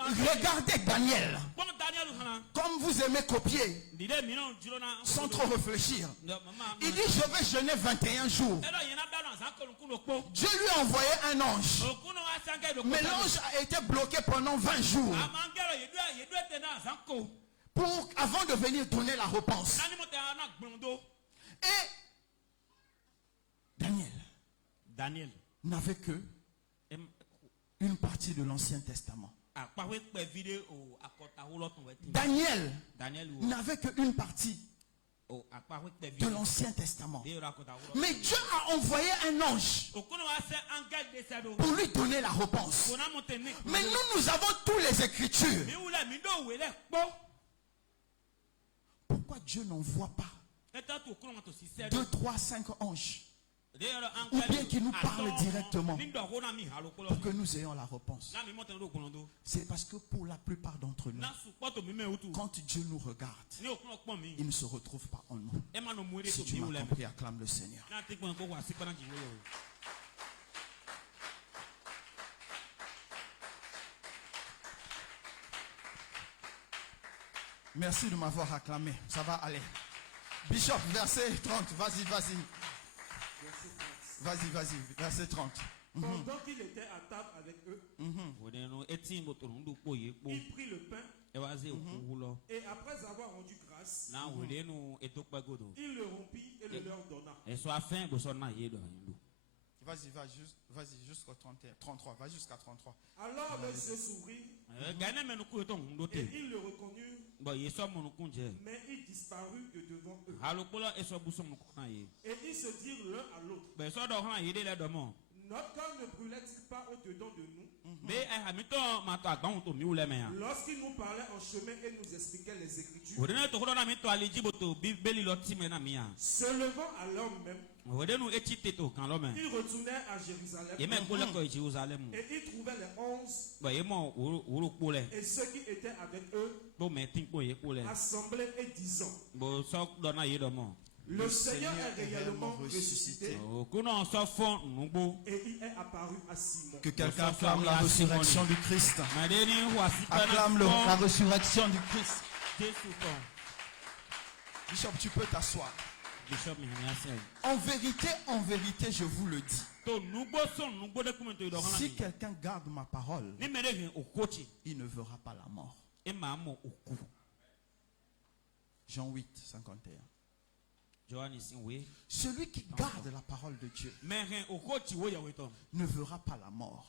Regardez Daniel. Comme vous aimez copier, sans trop réfléchir. Il dit, je vais jeûner 21 jours. Dieu lui a envoyé un ange. Mais l'ange a été bloqué pendant 20 jours. Avant de venir donner la réponse. Et Daniel n'avait que une partie de l'Ancien Testament. Daniel n'avait qu'une partie de l'Ancien Testament. Mais Dieu a envoyé un ange pour lui donner la réponse. Mais nous avons tous les Écritures. Pourquoi Dieu n'envoie pas 2, 3, 5 anges? Ou bien qu'il nous parle directement pour que nous ayons la réponse. C'est parce que pour la plupart d'entre nous, quand Dieu nous regarde, il ne se retrouve pas en nous. Si tu m'as compris, acclame le Seigneur. Merci de m'avoir acclamé. Ça va aller. Bishop, verset 30. Vas-y. Vas-y, verset 30. Pendant qu'il était à table avec eux, il prit le pain et après avoir rendu grâce, il le rompit et le leur donna. Vas-y jusqu'au 33. Va jusqu'à 33. Alors les yeux s'ouvrirent et ils le reconnurent, mais il disparut de devant eux. Et ils se dirent l'un à l'autre, Notre cœur ne brûlait-il pas au-dedans de nous lorsqu'il nous parlait en chemin et nous expliquait les Écritures? Se levant à l'heure même, il retournait à Jérusalem et il trouvait les 11 et ceux qui étaient avec eux assemblés et disant: le Seigneur est réellement ressuscité et il est apparu à Simon. Que quelqu'un acclame la résurrection du Christ. Acclame la résurrection du Christ. Bishop, tu peux t'asseoir. En vérité, je vous le dis. Si quelqu'un garde ma parole, il ne verra pas la mort. Jean 8, 51. Celui qui garde la parole de Dieu ne verra pas la mort.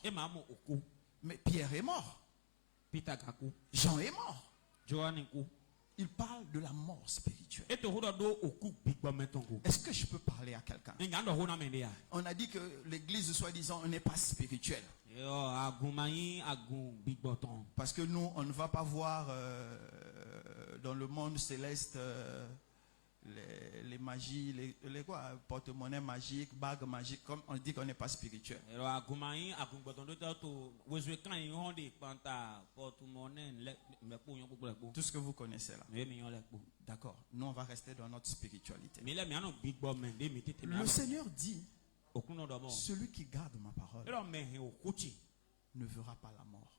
Mais Pierre est mort. Jean est mort. Il parle de la mort spirituelle. Est-ce que je peux parler à quelqu'un? On a dit que l'église, soi-disant, n'est pas spirituelle. Parce que nous, on ne va pas voir dans le monde céleste les magies, les quoi, porte-monnaie magique, bague magique, comme on dit qu'on n'est pas spirituel. Tout ce que vous connaissez là. D'accord. Nous, on va rester dans notre spiritualité. Le Seigneur dit: celui qui garde ma parole ne verra pas la mort.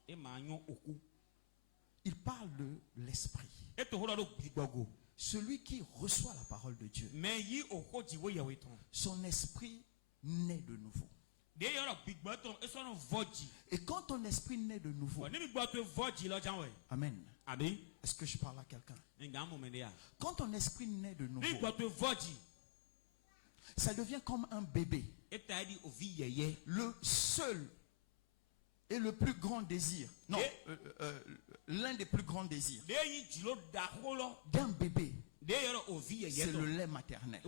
Il parle de l'esprit. Celui qui reçoit la parole de Dieu, son esprit naît de nouveau. Et quand ton esprit naît de nouveau, Amen. Est-ce que je parle à quelqu'un? Quand ton esprit naît de nouveau, ça devient comme un bébé. Le seul et le plus grand désir, non, l'un des plus grands désirs d'un bébé, c'est le lait maternel.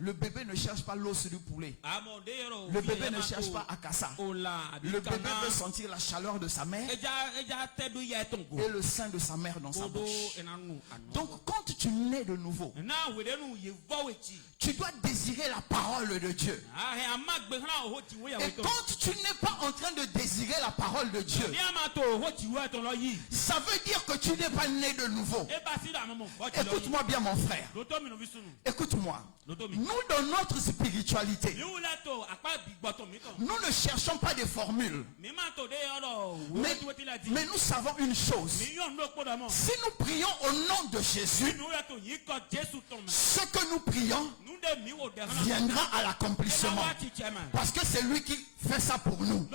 Le bébé ne cherche pas l'os du poulet. Le bébé ne cherche pas Akassa. Le bébé veut sentir la chaleur de sa mère et le sein de sa mère dans sa bouche. Donc quand tu nais de nouveau, tu dois désirer la parole de Dieu. Et quand tu n'es pas en train de désirer la parole de Dieu, ça veut dire que tu n'es pas né de nouveau. Écoute-moi bien, mon frère. Écoute-moi. Nous, dans notre spiritualité, nous ne cherchons pas des formules. Mais nous savons une chose. Si nous prions au nom de Jésus, ce que nous prions viendra à l'accomplissement. Parce que c'est lui qui fait ça pour nous.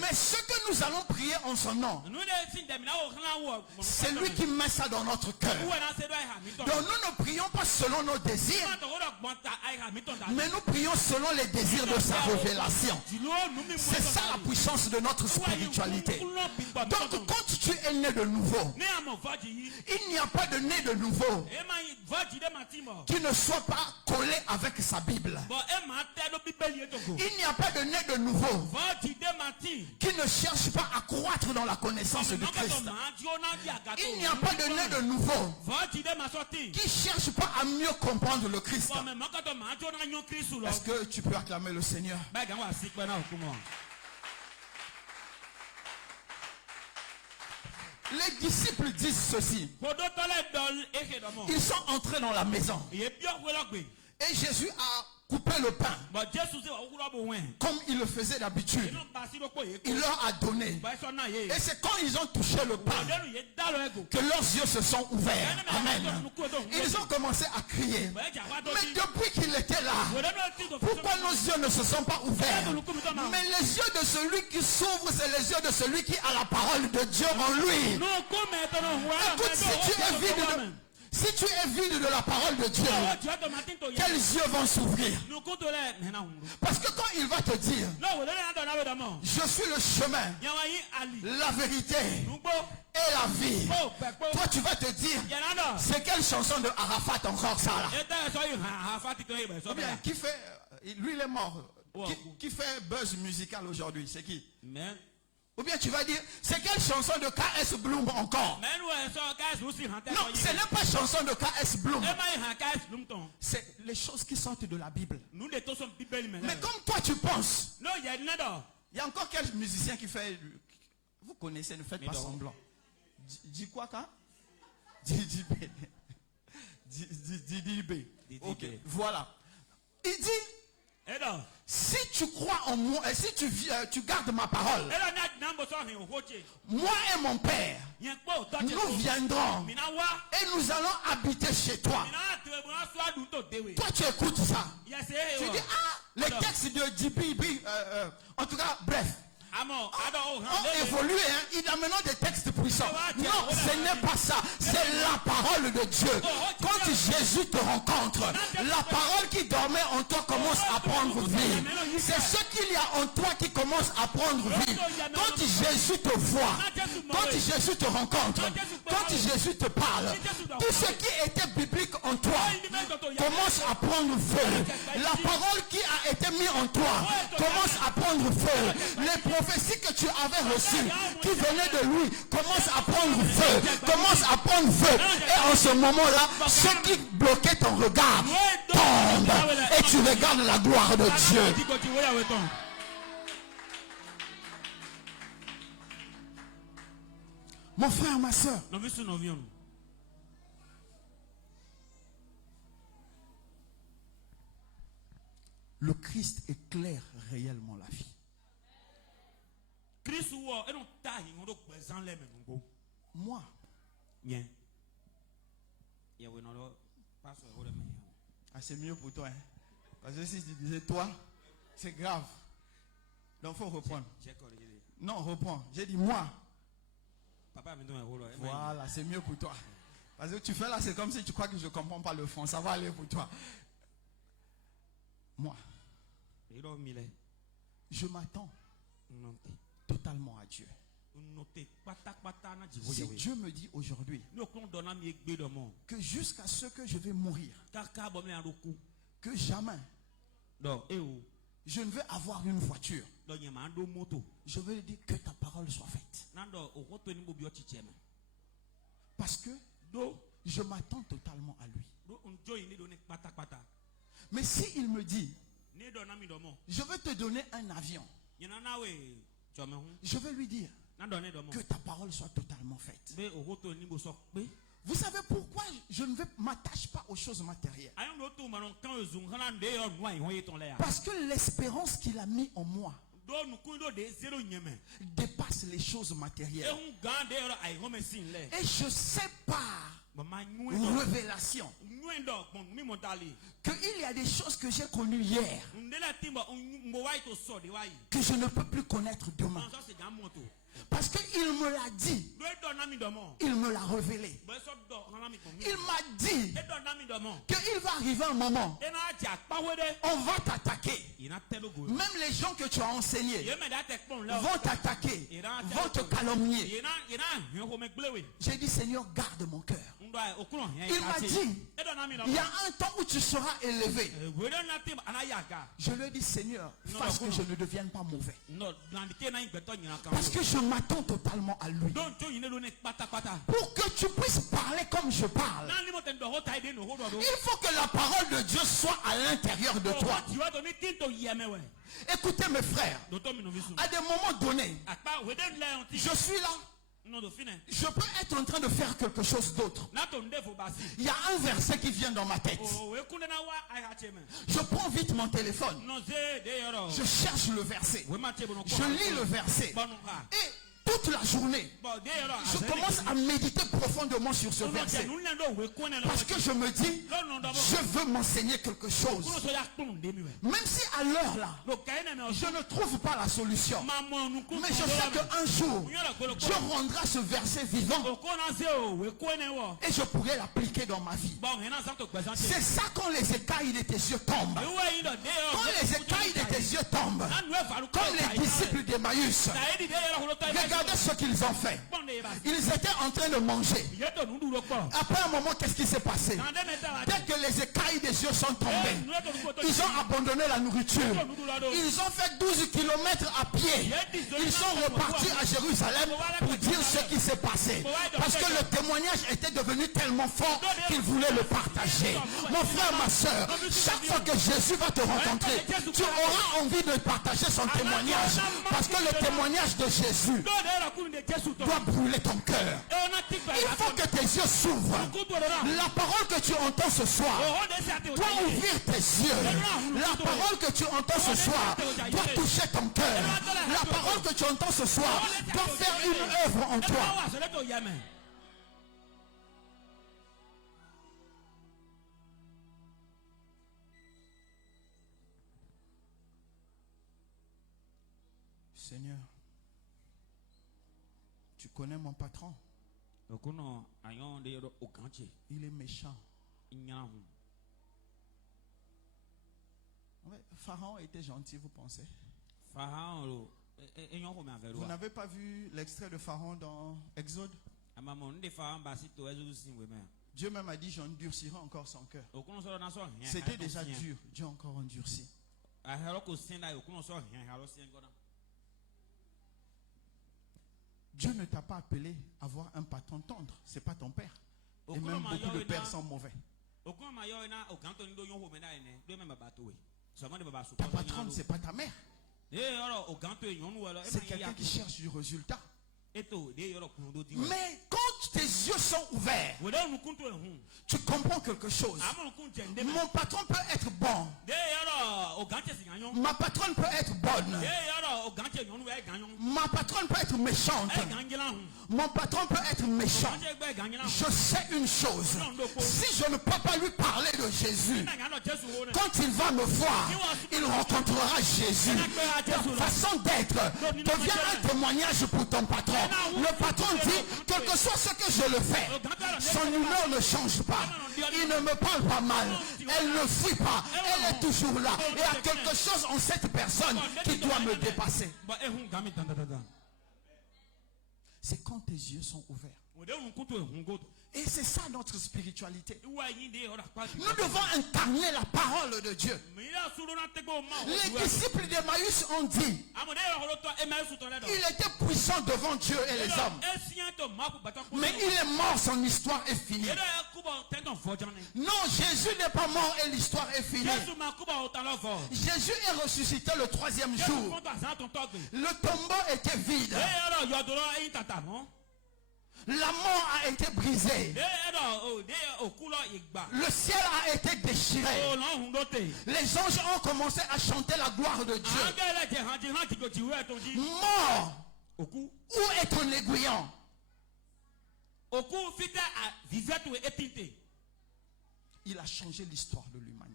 Mais ce que nous allons prier en son nom, c'est lui qui met ça dans notre cœur. Donc nous ne prions pas selon nos désirs, mais nous prions selon les désirs de sa révélation. C'est ça la puissance de notre spiritualité. Donc quand tu es né de nouveau, il n'y a pas de né de nouveau qui ne soit pas collé avec sa Bible. Il n'y a pas de né de nouveau qui ne cherche pas à croître dans la connaissance de Christ. Il n'y a pas de né de nouveau qui ne cherche pas à mieux comprendre le Christ. Est-ce que tu peux acclamer le Seigneur? Les disciples disent ceci. Ils sont entrés dans la maison. Et Jésus a coupé le pain comme il le faisait d'habitude. Il leur a donné. Et c'est quand ils ont touché le pain que leurs yeux se sont ouverts. Amen. Ils ont commencé à crier. Mais depuis qu'il était là, pourquoi nos yeux ne se sont pas ouverts? Mais les yeux de celui qui s'ouvre, c'est les yeux de celui qui a la parole de Dieu en lui. Écoute, si tu es vide de la parole de Dieu, quels yeux vont s'ouvrir? Parce que quand il va te dire, je suis le chemin, la vérité et la vie, toi tu vas te dire, c'est quelle chanson de Arafat encore ça là? Ou bien, qui fait, lui il est mort. Qui fait buzz musical aujourd'hui? C'est qui? Mais Ou bien tu vas dire, c'est quelle chanson de KS Bloom encore? Non, ce n'est pas chanson de KS Bloom. C'est les choses qui sortent de la Bible. Mais comme toi tu penses, il y a encore quel musicien qui fait... Vous connaissez, ne faites pas semblant. Dis quoi quand? Didi B. Ok, voilà. Il dit, si tu crois en moi, et si tu gardes ma parole, moi et mon père, nous viendrons et nous allons habiter chez toi. Toi tu écoutes ça. Tu dis, ah, les textes de DPB, en tout cas, bref, ont évolué, hein. Il a maintenant des textes puissants. Non, ce n'est pas ça. C'est la parole de Dieu. Quand Jésus te rencontre, la parole qui dormait en toi commence à prendre vie. C'est ce qu'il y a en toi qui commence à prendre vie. Quand Jésus te voit, quand Jésus te rencontre, quand Jésus te parle, tout ce qui était biblique en toi commence à prendre feu. La parole qui a été mise en toi commence à prendre feu. Les prophéties que tu avais reçues, qui venaient de lui, commencent à prendre feu. Commencent à prendre feu. Et en ce moment-là, ceux qui bloquaient ton regard tombent. Et tu regardes la gloire de Dieu. Mon frère, ma soeur, le Christ éclaire réellement la vie. Moi, c'est mieux pour toi. Hein? Parce que si tu disais toi, c'est grave. Donc il faut reprendre. Non, reprends. J'ai dit moi. Voilà, c'est mieux pour toi. Parce que tu fais là, c'est comme si tu crois que je ne comprends pas le fond. Ça va aller pour toi. Moi, je m'attends totalement à Dieu. Si Dieu me dit aujourd'hui que jusqu'à ce que je vais mourir, que jamais je ne vais avoir une voiture, je vais lui dire que ta parole soit faite. Parce que je m'attends totalement à lui. Mais s'il me dit, je vais te donner un avion, je vais lui dire que ta parole soit totalement faite. Vous savez pourquoi je ne m'attache pas aux choses matérielles? Parce que l'espérance qu'il a mis en moi dépasse les choses matérielles. Et je sais par révélation qu'il y a des choses que j'ai connues hier que je ne peux plus connaître demain. Parce qu'il me l'a dit. Il me l'a révélé. Il m'a dit qu'il va arriver un moment, on va t'attaquer. Même les gens que tu as enseignés vont t'attaquer, vont te calomnier. J'ai dit, Seigneur, garde mon cœur. Il m'a dit, il y a un temps où tu seras élevé. Je lui ai dit, Seigneur, fasse que je ne devienne pas mauvais. Parce que je m'attends totalement à lui. Pour que tu puisses parler comme je parle, il faut que la parole de Dieu soit à l'intérieur de toi. Écoutez mes frères, à des moments donnés, je suis là. Je peux être en train de faire quelque chose d'autre. Il y a un verset qui vient dans ma tête. Je prends vite mon téléphone. Je cherche le verset. Je lis le verset. Et toute la journée, je commence à méditer profondément sur ce verset. Parce que je me dis, je veux m'enseigner quelque chose. Même si à l'heure là, je ne trouve pas la solution. Mais je sais qu'un jour, Dieu rendra ce verset vivant. Et je pourrai l'appliquer dans ma vie. C'est ça quand les écailles de tes yeux tombent. Quand les écailles de tes yeux tombent, jambes, comme les disciples d'Emmaüs. Regardez ce qu'ils ont fait. Ils étaient en train de manger. Après un moment, qu'est-ce qui s'est passé? Dès que les écailles des yeux sont tombées, ils ont abandonné la nourriture. Ils ont fait 12 km à pied. Ils sont repartis à Jérusalem pour dire ce qui s'est passé. Parce que le témoignage était devenu tellement fort qu'ils voulaient le partager. Mon frère, ma soeur, chaque fois que Jésus va te rencontrer, tu auras envie de partager son témoignage. Parce que le témoignage de Jésus doit brûler ton cœur. Il faut que tes yeux s'ouvrent. La parole que tu entends ce soir doit ouvrir tes yeux. La parole que tu entends ce soir doit toucher ton cœur. La parole que tu entends ce soir doit faire une œuvre en toi. Seigneur, tu connais mon patron. Il est méchant. Ouais, Pharaon était gentil, vous pensez? Vous n'avez pas vu l'extrait de Pharaon dans Exode? Dieu même a dit, j'endurcirai encore son cœur. C'était déjà dur, Dieu a encore endurci. Dieu ne t'a pas appelé à avoir un patron tendre. Ce n'est pas ton père. Et même beaucoup de pères sont mauvais. Ta patronne, ce n'est pas ta mère. C'est quelqu'un qui cherche du résultat. Mais quand tes yeux sont ouverts, tu comprends quelque chose. Mon patron peut être bon. Ma patronne peut être bonne. Ma patronne peut être méchante. Mon patron peut être méchant. Je sais une chose. Si je ne peux pas lui parler de Jésus, quand il va me voir, il rencontrera Jésus. Ta façon d'être devient un témoignage pour ton patron. Le patron dit, quel que soit ce que je le fais, son humeur ne change pas. Il ne me parle pas mal. Elle ne fuit pas. Elle est toujours là. Et il y a quelque chose en cette personne qui doit me dépasser. C'est quand tes yeux sont ouverts. Et c'est ça notre spiritualité. Nous devons incarner la parole de Dieu. Les disciples d'Emmaüs ont dit, il était puissant devant Dieu et les hommes. Mais il est mort, son histoire est finie. Non, Jésus n'est pas mort et l'histoire est finie. Jésus est ressuscité le 3e jour. Le tombeau était vide. La mort a été brisée. Le ciel a été déchiré. Les anges ont commencé à chanter la gloire de Dieu. Mort, où est ton aiguillon? Il a changé l'histoire de l'humanité.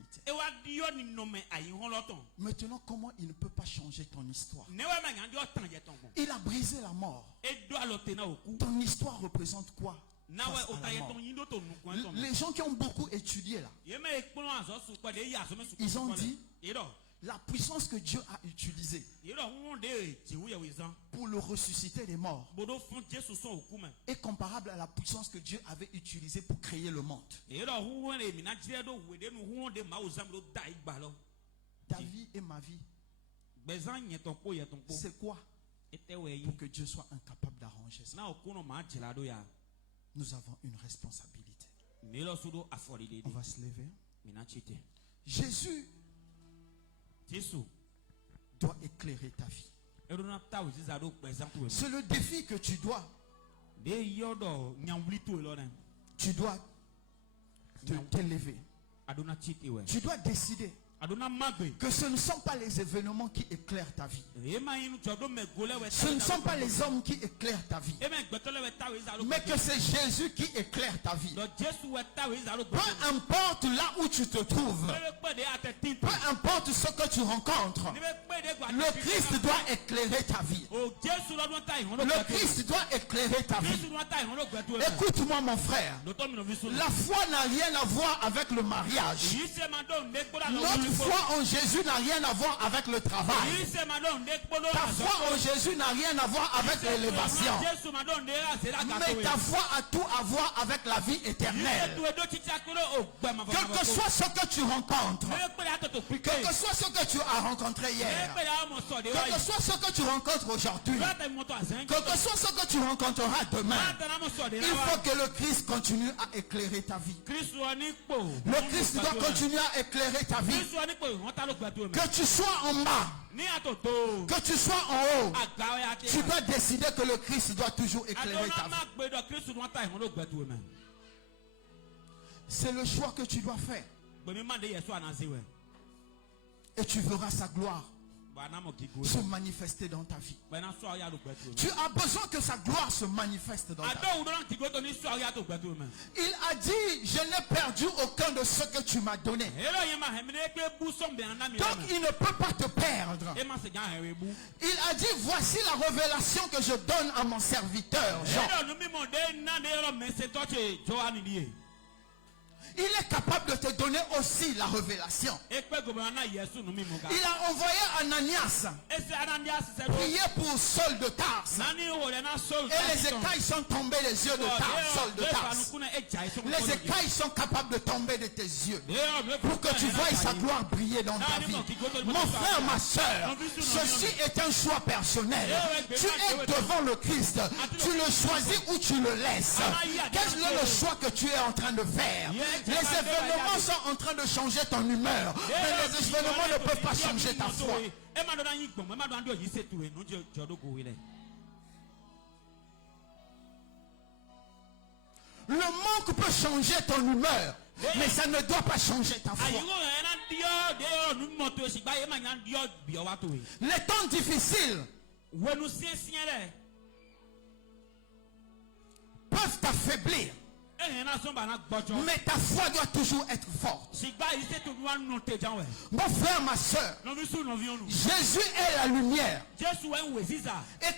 Maintenant, comment il ne peut pas changer ton histoire? Il a brisé la mort. Ton histoire représente quoi? Les gens qui ont beaucoup étudié là, ils ont dit la puissance que Dieu a utilisée pour le ressusciter des morts est comparable à la puissance que Dieu avait utilisée pour créer le monde. Ta vie et ma vie, c'est quoi? Pour que Dieu soit incapable d'arranger ça. Nous avons une responsabilité. On va se lever. Jésus doit éclairer ta vie. C'est le défi que tu dois. Tu dois t'élever. Tu dois décider que ce ne sont pas les événements qui éclairent ta vie. Ce ne sont pas les hommes qui éclairent ta vie. Mais que c'est Jésus qui éclaire ta vie. Peu importe là où tu te trouves, peu importe ce que tu rencontres, le Christ doit éclairer ta vie. Le Christ doit éclairer ta vie. Écoute-moi mon frère. La foi n'a rien à voir avec le mariage. Notre foi en Jésus n'a rien à voir avec le travail. Ta foi en Jésus n'a rien à voir avec l'élévation. Mais ta foi a tout à voir avec la vie éternelle. Quel que soit ce que tu rencontres, quel que soit ce que tu as rencontré hier, quel que soit ce que tu rencontres aujourd'hui, quel que soit ce que tu rencontreras demain, il faut que le Christ continue à éclairer ta vie. Le Christ doit continuer à éclairer ta vie. Que tu sois en bas, que tu sois en haut, tu dois décider que le Christ doit toujours éclairer ta vie. C'est le choix que tu dois faire. Et tu verras sa gloire se manifester dans ta vie. Tu as besoin que sa gloire se manifeste dans ta vie. Il a dit, je n'ai perdu aucun de ce que tu m'as donné. Donc il ne peut pas te perdre. Il a dit, voici la révélation que je donne à mon serviteur Jean. Il est capable de te donner aussi la révélation. Il a envoyé Ananias prier pour Saul de Tarse. Et les écailles sont tombées des yeux de Saul de Tarse. Les écailles sont capables de tomber de tes yeux pour que tu voies sa gloire briller dans ta vie. Mon frère, ma soeur, ceci est un choix personnel. Tu es devant le Christ. Tu le choisis ou tu le laisses. Quel est le choix que tu es en train de faire? Les événements sont en train de changer ton humeur, mais les événements ne peuvent pas changer ta foi. Le manque peut changer ton humeur, mais ça ne doit pas changer ta foi. Les temps difficiles peuvent t'affaiblir, mais ta foi doit toujours être forte. Mon frère, ma soeur, Jésus est la lumière. Et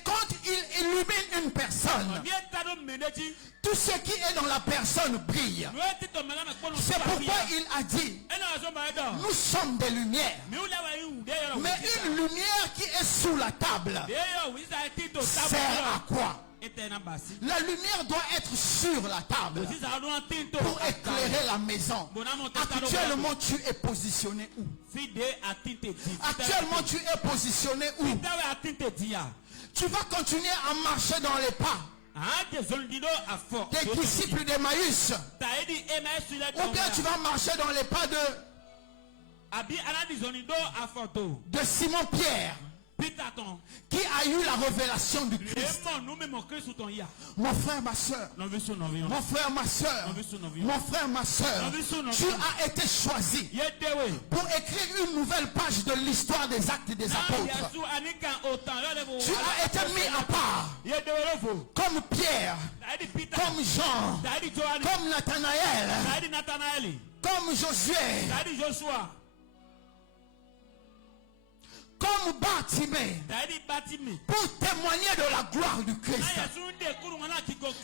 quand il illumine une personne, tout ce qui est dans la personne brille. C'est pourquoi il a dit, nous sommes des lumières. Mais une lumière qui est sous la table sert à quoi? La lumière doit être sur la table pour éclairer la maison. Actuellement, tu es positionné où? Actuellement, tu es positionné où? Tu vas continuer à marcher dans les pas des disciples d'Emmaüs, ou bien tu vas marcher dans les pas de Simon Pierre, qui a eu la révélation du Christ. Mon frère, ma soeur, mon frère, ma soeur, mon frère, ma soeur, tu as été choisi pour écrire une nouvelle page de l'histoire des actes des apôtres. Tu as été mis à part comme Pierre, comme Jean, comme Nathanaël, comme Josué, comme Bartimée, pour témoigner de la gloire du Christ.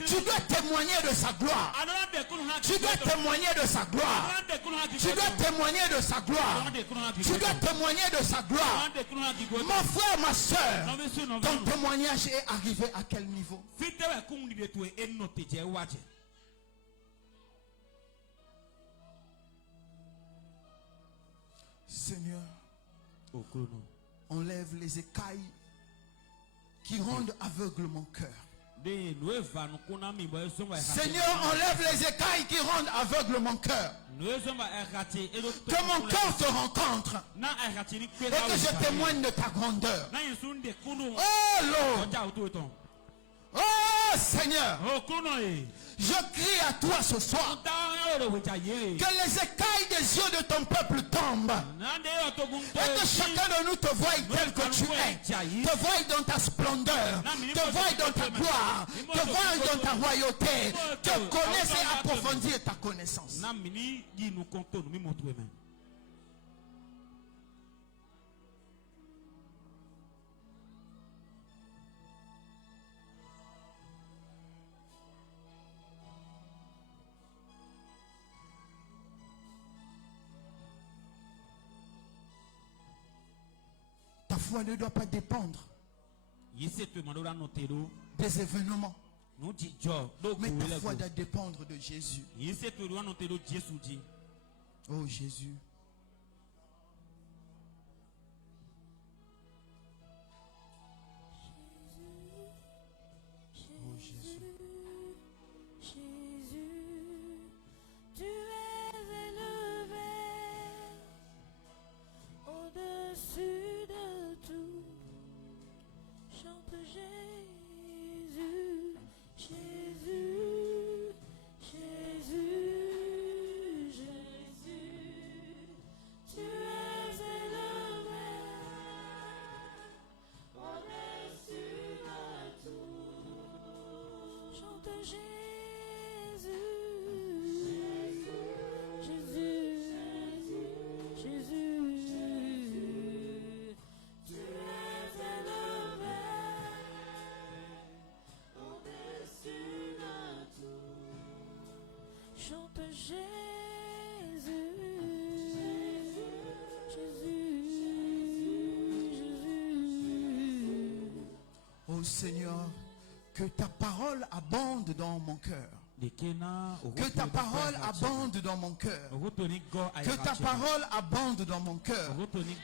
Tu dois témoigner de sa gloire. Tu dois témoigner de sa gloire. Tu dois témoigner de sa gloire. Tu dois témoigner de sa gloire. Mon frère, ma soeur, ton témoignage est arrivé à quel niveau? Seigneur, enlève les écailles qui rendent aveugle mon cœur. Seigneur, enlève les écailles qui rendent aveugle mon cœur. Que mon cœur te rencontre et que je témoigne de ta grandeur. Oh Lord, oh Seigneur, je crie à toi ce soir que les écailles des yeux de ton peuple tombent et que chacun de nous te voie tel que tu es, te voie dans ta splendeur, te voie dans ta gloire, te voie dans ta royauté, te connaisse et approfondir ta connaissance. Ta foi ne doit pas dépendre des événements. Mais ta foi doit dépendre de Jésus. Oh Jésus. Oh Jésus. Jésus, tu es élevé au-dessus de tout. Chante Jésus, Jésus, Jésus, Jésus, tu es élevé au-dessus de tout. Chante Jésus, Jésus, Jésus, tu es élevé au-dessus de tout. Chante Jésus, Jésus. Oh Seigneur, que ta parole abonde dans mon cœur. Que ta parole abonde dans mon cœur. Que ta parole abonde dans mon cœur.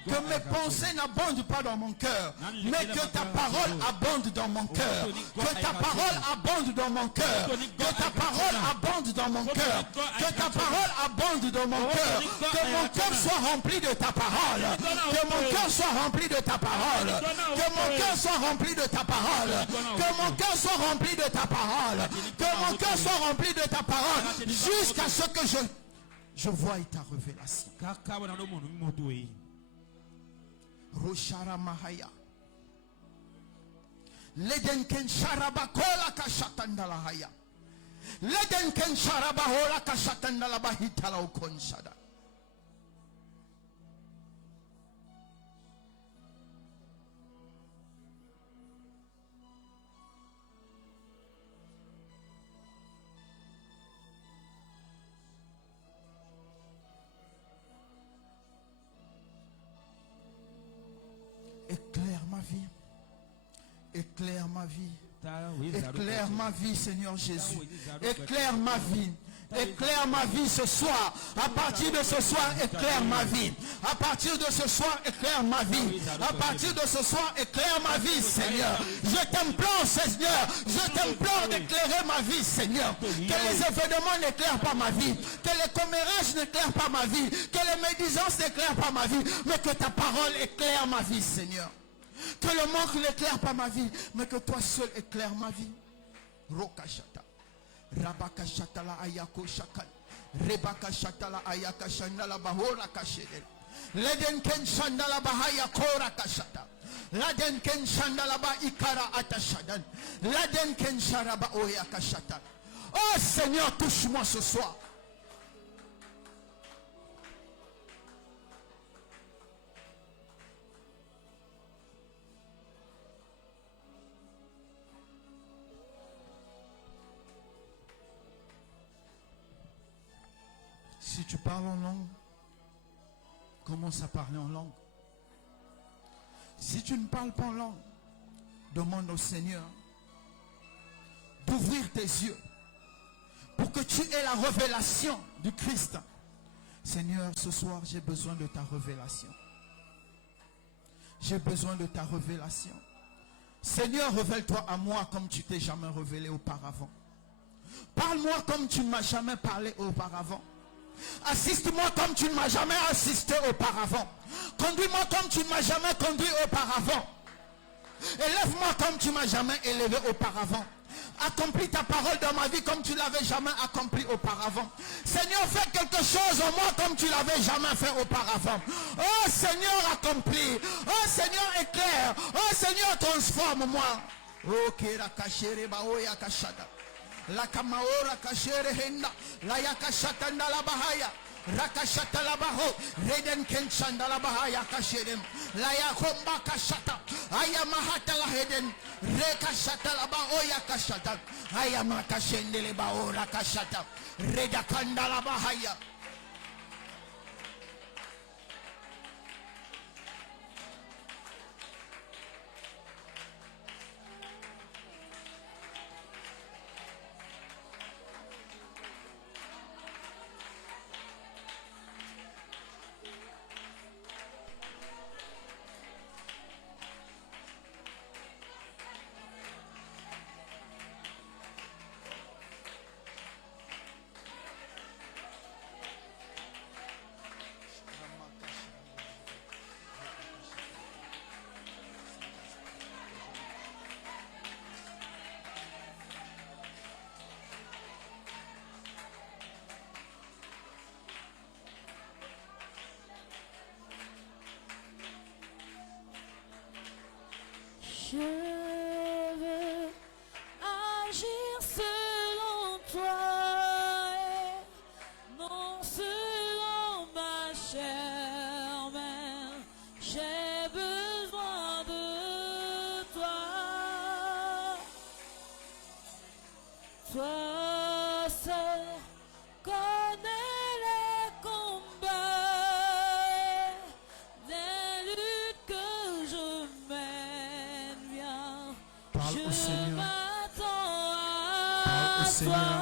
Que mes pensées n'abondent pas dans mon cœur, mais que ta parole abonde dans mon cœur. Que ta parole abonde dans mon cœur. Que ta parole abonde dans mon cœur. Que ta parole abonde dans mon cœur. Que mon cœur soit rempli de ta parole. Que mon cœur soit rempli de ta parole. Que mon cœur soit rempli de ta parole. Que mon cœur soit rempli de ta parole. Que mon cœur soit rempli de ta parole jusqu'à ce que je voie ta révélation. Roshara Mahaya. Leden ken sharaba kola kashatandala haya. Leden ken sharaba hola kashatandala bahitala ukonsada. Éclaire ma vie. Éclaire ma vie. Éclaire ma vie, Seigneur Jésus. Éclaire ma vie. Éclaire ma vie ce soir. À partir de ce soir, éclaire ma vie. À partir de ce soir, éclaire ma vie. À partir de ce soir, éclaire ma vie, Seigneur. Je t'implore, Seigneur. Je t'implore d'éclairer ma vie, Seigneur. Que les événements n'éclairent pas ma vie. Que les commérages n'éclairent pas ma vie. Que les médisances n'éclairent pas ma vie. Mais que ta parole éclaire ma vie, Seigneur. Que le manque n'éclaire pas ma vie, mais que toi seul éclaire ma vie. Rokashata. Rabakashata la ayako shakan. Rebakashata la ayaka shandala bahora kashede. Leden ken shandala bahaya kora kashata. Laden ken shandala ba ikara atashadan. Laden ken sharaba oya kashata. Oh Seigneur, touche-moi ce soir. Si tu parles en langue, commence à parler en langue. Si tu ne parles pas en langue, demande au Seigneur d'ouvrir tes yeux pour que tu aies la révélation du Christ. Seigneur, ce soir, j'ai besoin de ta révélation. J'ai besoin de ta révélation. Seigneur, révèle-toi à moi comme tu t'es jamais révélé auparavant. Parle-moi comme tu ne m'as jamais parlé auparavant. Assiste-moi comme tu ne m'as jamais assisté auparavant. Conduis-moi comme tu ne m'as jamais conduit auparavant. Élève-moi comme tu ne m'as jamais élevé auparavant. Accomplis ta parole dans ma vie comme tu l'avais jamais accompli auparavant. Seigneur, fais quelque chose en moi comme tu l'avais jamais fait auparavant. Oh Seigneur, accomplis. Oh Seigneur, éclaire. Oh Seigneur, transforme-moi. Oh Kirakashere Baoya Kashada. La kamaora kashere henda la yakashata ndala bahaya rakashata la baho reden kenchanda la bahaya kasherem la yakomba kashata aya mahata la heden rekashata la baoya kashata aya makashendele baora kashata reda kanda la bahaya. Je veux agir selon toi, non selon ma chair, mais j'ai besoin de toi. Toi seul connais les combats, des luttes que je mène bien. Parle au Je Seigneur. m'attends Parle au à Seigneur. toi.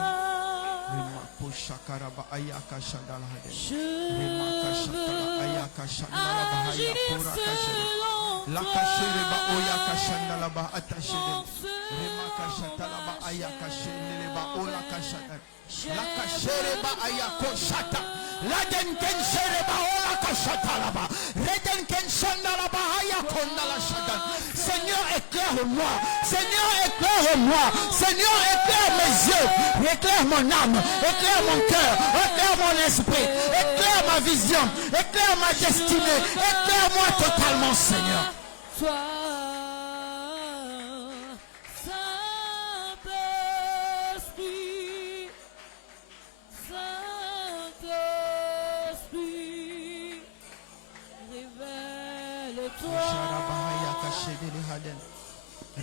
Remako shakaraba ayaka shandala hade. Je Remaka shatala veux ayaka shandala bahaya agir pura kashede. selon La toi. kashere ba oyaka shandala ba atashede. Non Remaka selon shatala ba ma ayaka chair. shendele ba ola kashada. J'ai La kashere ba besoin ayako de shata. toi. La den ken shere ba ola kashata la ba. Reden ken shandala ba ayakonda la shada. Seigneur, éclaire-moi. Seigneur, éclaire-moi. Seigneur, éclaire mes yeux. Éclaire mon âme. Éclaire mon cœur. Éclaire mon esprit. Éclaire ma vision. Éclaire ma destinée. Éclaire-moi totalement, Seigneur. Toi, Saint-Esprit, Saint-Esprit, révèle-toi.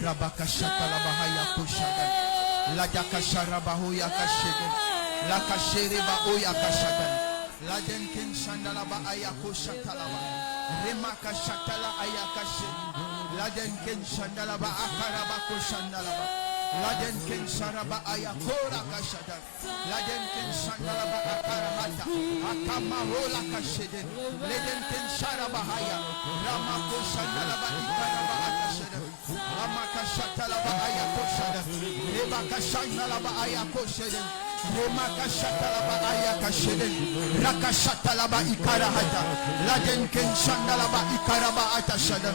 Rabakashata la bahaya kushada. La dakashara bahoya kashede. La kashere bahoya kashada. La denken shandala ba ayako shatalaba. Remaka shatala ayakashe. La denken shandala ba akaraba kushandala ba. La denken sharaba ayakora kashada. La denken shandala ba akarahata. Akamarola kashede. Le denken sharaba haya. Ramako shandala ba ikaraba akashede. Ramaka shatala ba ayako shada. Rebaka shandala ba ayako shede. Remaka shatala ba ayaka shede. Raka shatala ba ikarahata. La denken shandala ba ikaraba atashada.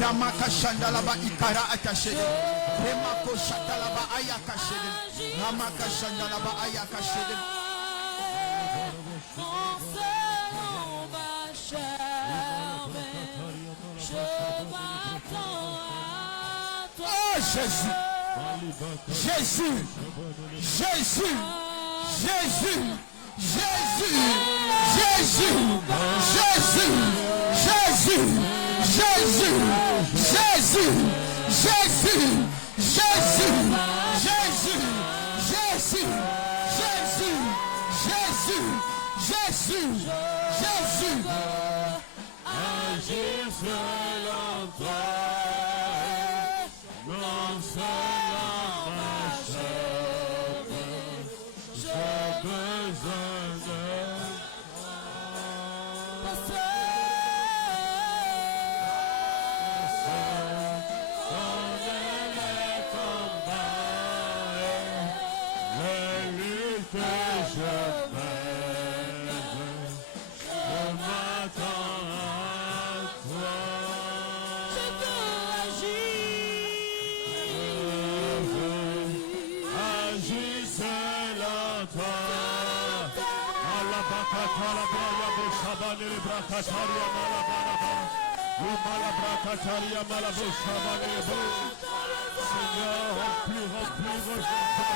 Ramaka shandala ba ikara atashede. Remako shatala ba ayaka shede. Ramaka shandala ba ayaka shede. Non selon ma chair, mais je m'attends à toi. Oh Jésus, Jésus, Jésus, Jésus, Jésus, Jésus, Jésus, Jésus, Jésus, Jésus, Jésus, Jésus, Jésus, Jésus, Jésus, Jésus, Jésus, Jésus. Agir selon toi, non selon ma chair, j'ai besoin de toi. Connais les combats, les luttes que je mène, je m'attends à toi. Je veux agir selon toi. Seigneur, remplis, rejoins-toi,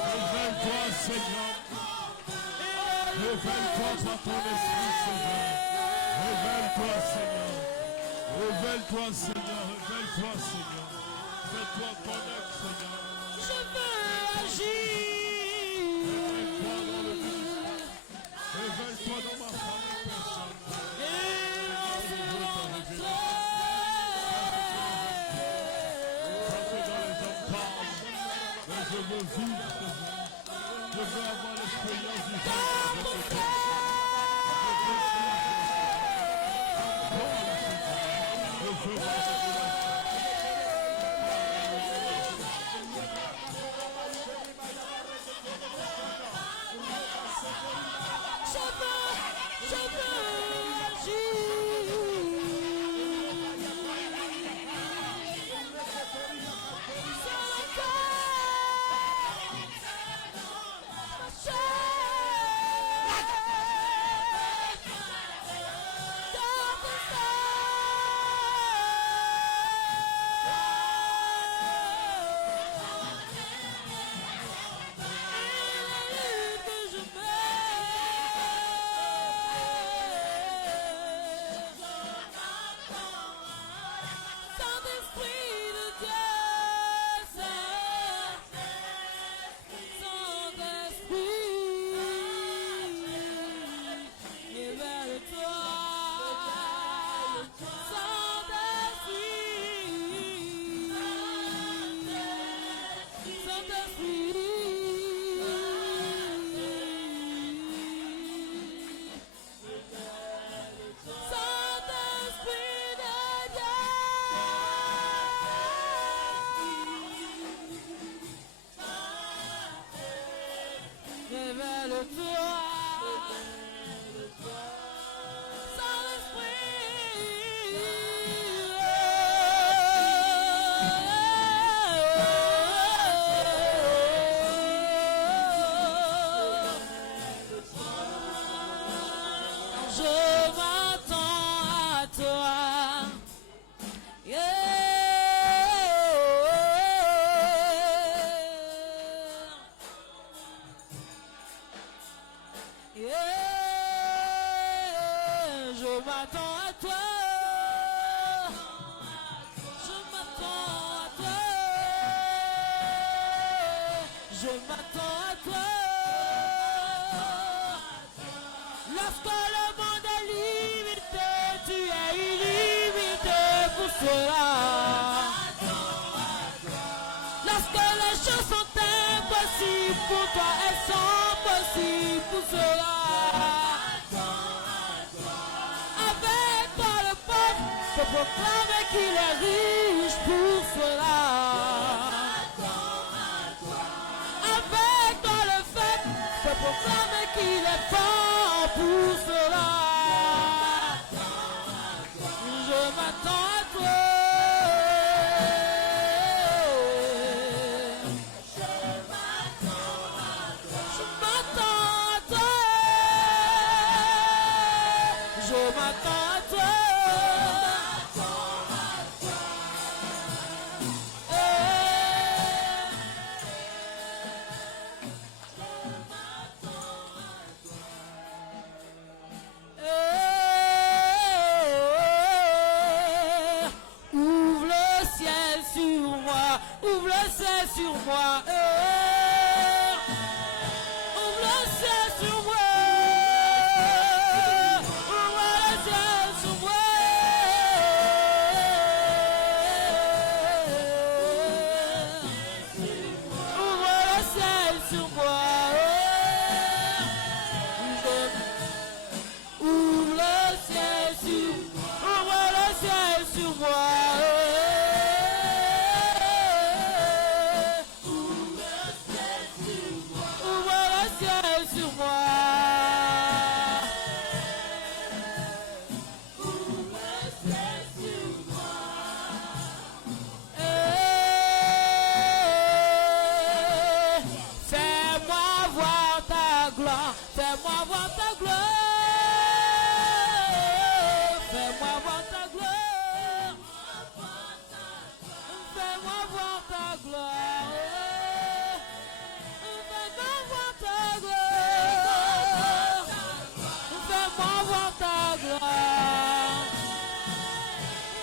Révèle-toi, Seigneur. Révèle-toi par ton esprit, Seigneur. Révèle-toi, Seigneur. Révèle-toi, Seigneur. Révèle-toi, Seigneur. Fais-toi connaître, Seigneur. Je veux agir. Révèle-toi dans le ministère. Révèle-toi dans ma famille personnelle. Je veux vivre, je veux avoir l'expérience du Seigneur. Je veux voir cette m'attends à toi. Je m'attends à toi. Je m'attends à toi. Lorsque le monde est limité, tu es illimité pour cela. Lorsque les choses sont impossibles pour toi, elles sont possibles pour cela. Avec toi le peuple peut proclamer qu'il est riche pour cela. Avec toi le fait peut proclamer qu'il est fort pour cela. Je m'attends à toi. Sur moi, ouvre le ciel sur moi, ouvre le ciel sur moi, ouvre le ciel sur moi, ouvre le ciel sur moi. Fais-moi voir ta gloire, fais-moi voir ta gloire, fais-moi voir ta gloire, fais-moi voir ta gloire, fais-moi voir ta gloire,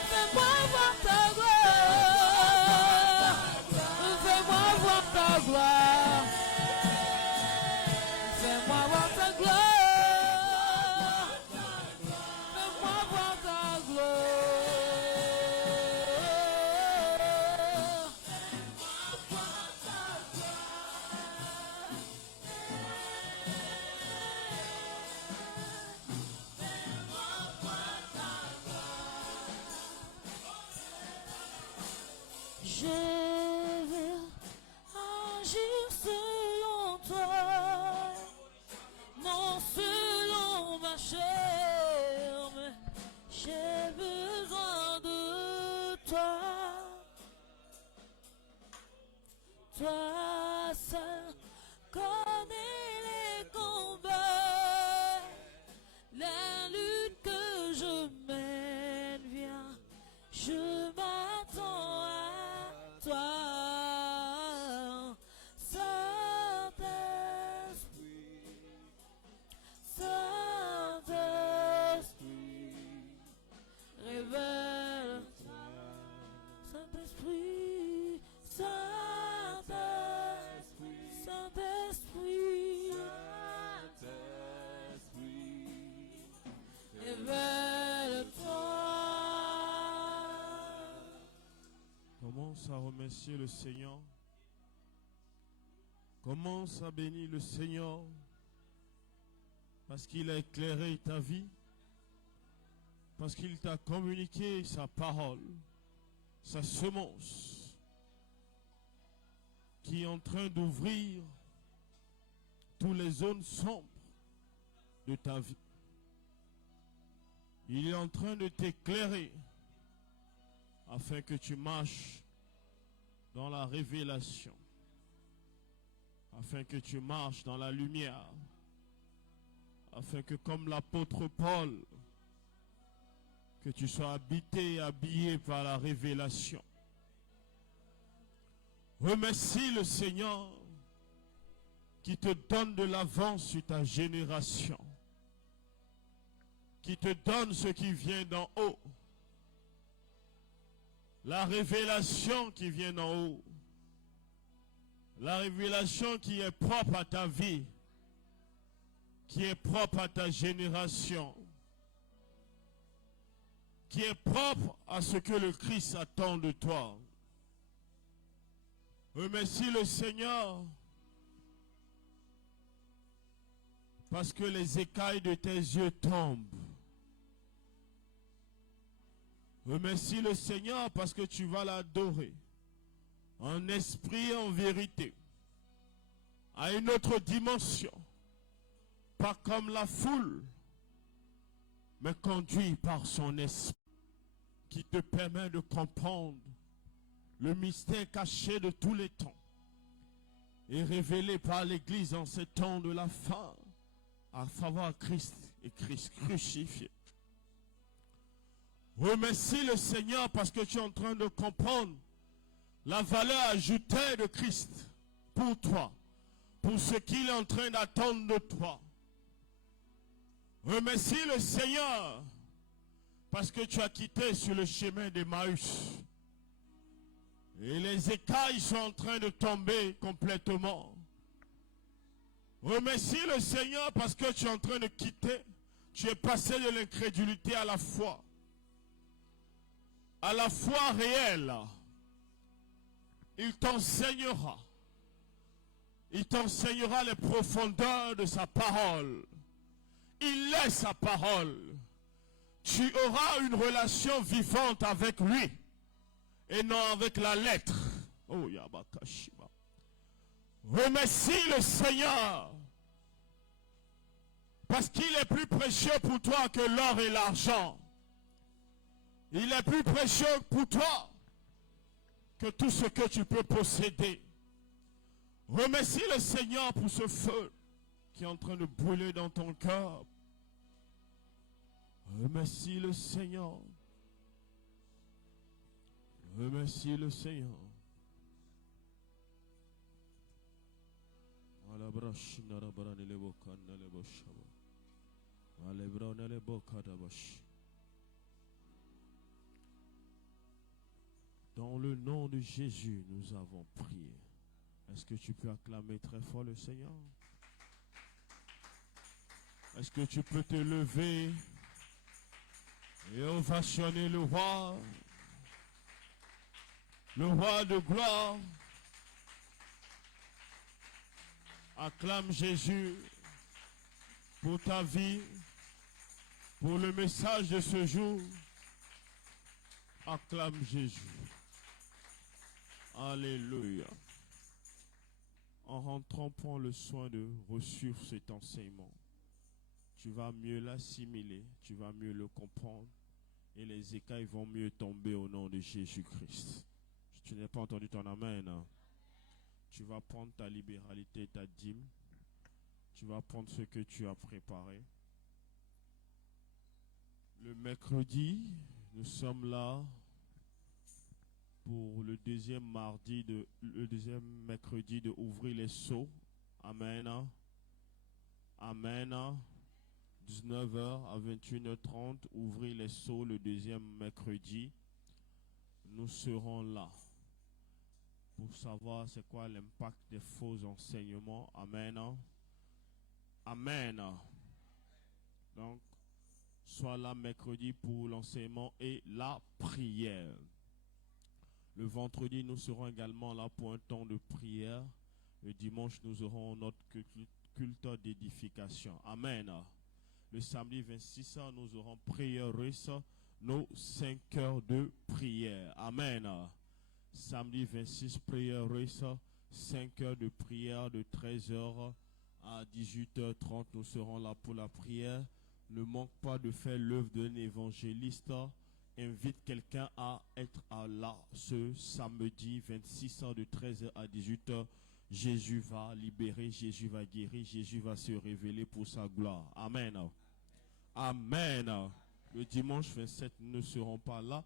fais-moi voir ta gloire, fais-moi voir ta gloire. Fais-moi voir ta gloire. Fais-moi voir ta gloire. Je veux agir selon toi. Non selon ma chair, mais j'ai besoin de toi. Toi seul connais les combats, la lutte que je mène. Viens, je m'attends à toi. Commence à remercier le Seigneur. Commence à bénir le Seigneur parce qu'il a éclairé ta vie, parce qu'il t'a communiqué sa parole, sa semence qui est en train d'ouvrir toutes les zones sombres de ta vie. Il est en train de t'éclairer afin que tu marches dans la révélation, afin que tu marches dans la lumière, afin que comme l'apôtre Paul, que tu sois habité et habillé par la révélation. Remercie le Seigneur qui te donne de l'avance sur ta génération, qui te donne ce qui vient d'en haut. La révélation qui vient d'en haut. La révélation qui est propre à ta vie, qui est propre à ta génération, qui est propre à ce que le Christ attend de toi. Remercie le Seigneur parce que les écailles de tes yeux tombent. Remercie le Seigneur parce que tu vas l'adorer en esprit et en vérité, à une autre dimension, pas comme la foule, mais conduit par son esprit, qui te permet de comprendre le mystère caché de tous les temps et révélé par l'Église en ces temps de la fin, à savoir Christ et Christ crucifié. Remercie le Seigneur parce que tu es en train de comprendre la valeur ajoutée de Christ pour toi, pour ce qu'il est en train d'attendre de toi. Remercie le Seigneur parce que tu as quitté sur le chemin d'Emmaüs. Et les écailles sont en train de tomber complètement. Remercie le Seigneur parce que tu es en train de quitter. Tu es passé de l'incrédulité à la foi. À la foi réelle. Il t'enseignera. Il t'enseignera les profondeurs de sa parole. Il est sa parole. Tu auras une relation vivante avec lui et non avec la lettre. Oh, Yabakashima. Remercie le Seigneur parce qu'il est plus précieux pour toi que l'or et l'argent. Il est plus précieux pour toi que tout ce que tu peux posséder. Remercie le Seigneur pour ce feu qui est en train de brûler dans ton cœur. Remercie le Seigneur. Remercie le Seigneur. Dans le nom de Jésus, nous avons prié. Est-ce que tu peux acclamer très fort le Seigneur? Est-ce que tu peux te lever et ovationner le roi de gloire? Acclame Jésus pour ta vie, pour le message de ce jour. Acclame Jésus. Alléluia. En rentrant, prends le soin de reçu cet enseignement. Tu vas mieux l'assimiler, tu vas mieux le comprendre et les écailles vont mieux tomber au nom de Jésus-Christ. Tu n'as pas entendu ton amen. Hein? Tu vas prendre ta libéralité, ta dîme. Tu vas prendre ce que tu as préparé. Le mercredi, nous sommes là pour le deuxième mercredi de ouvrir les seaux. Amen. Amen. 19h à 21h30, ouvrir les seaux le deuxième mercredi. Nous serons là pour savoir c'est quoi l'impact des faux enseignements. Amen. Amen. Donc, sois là mercredi pour l'enseignement et la prière. Le vendredi, nous serons également là pour un temps de prière. Le dimanche, nous aurons notre culte d'édification. Amen. Le samedi 26, nous aurons prière russe, nos 5 heures de prière. Amen. Samedi 26, prière russe, 5 heures de prière de 13h à 18h30. Nous serons là pour la prière. Ne manque pas de faire l'œuvre d'un évangéliste. Invite quelqu'un à être là ce samedi 26 de 13h à 18h. Jésus va libérer, Jésus va guérir, Jésus va se révéler pour sa gloire. Amen. Amen. Le dimanche 27, nous ne serons pas là.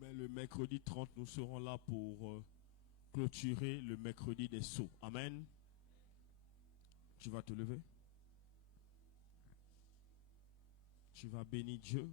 Mais le mercredi 30, nous serons là pour clôturer le mercredi des sceaux. Amen. Tu vas te lever. tu vas bénir Dieu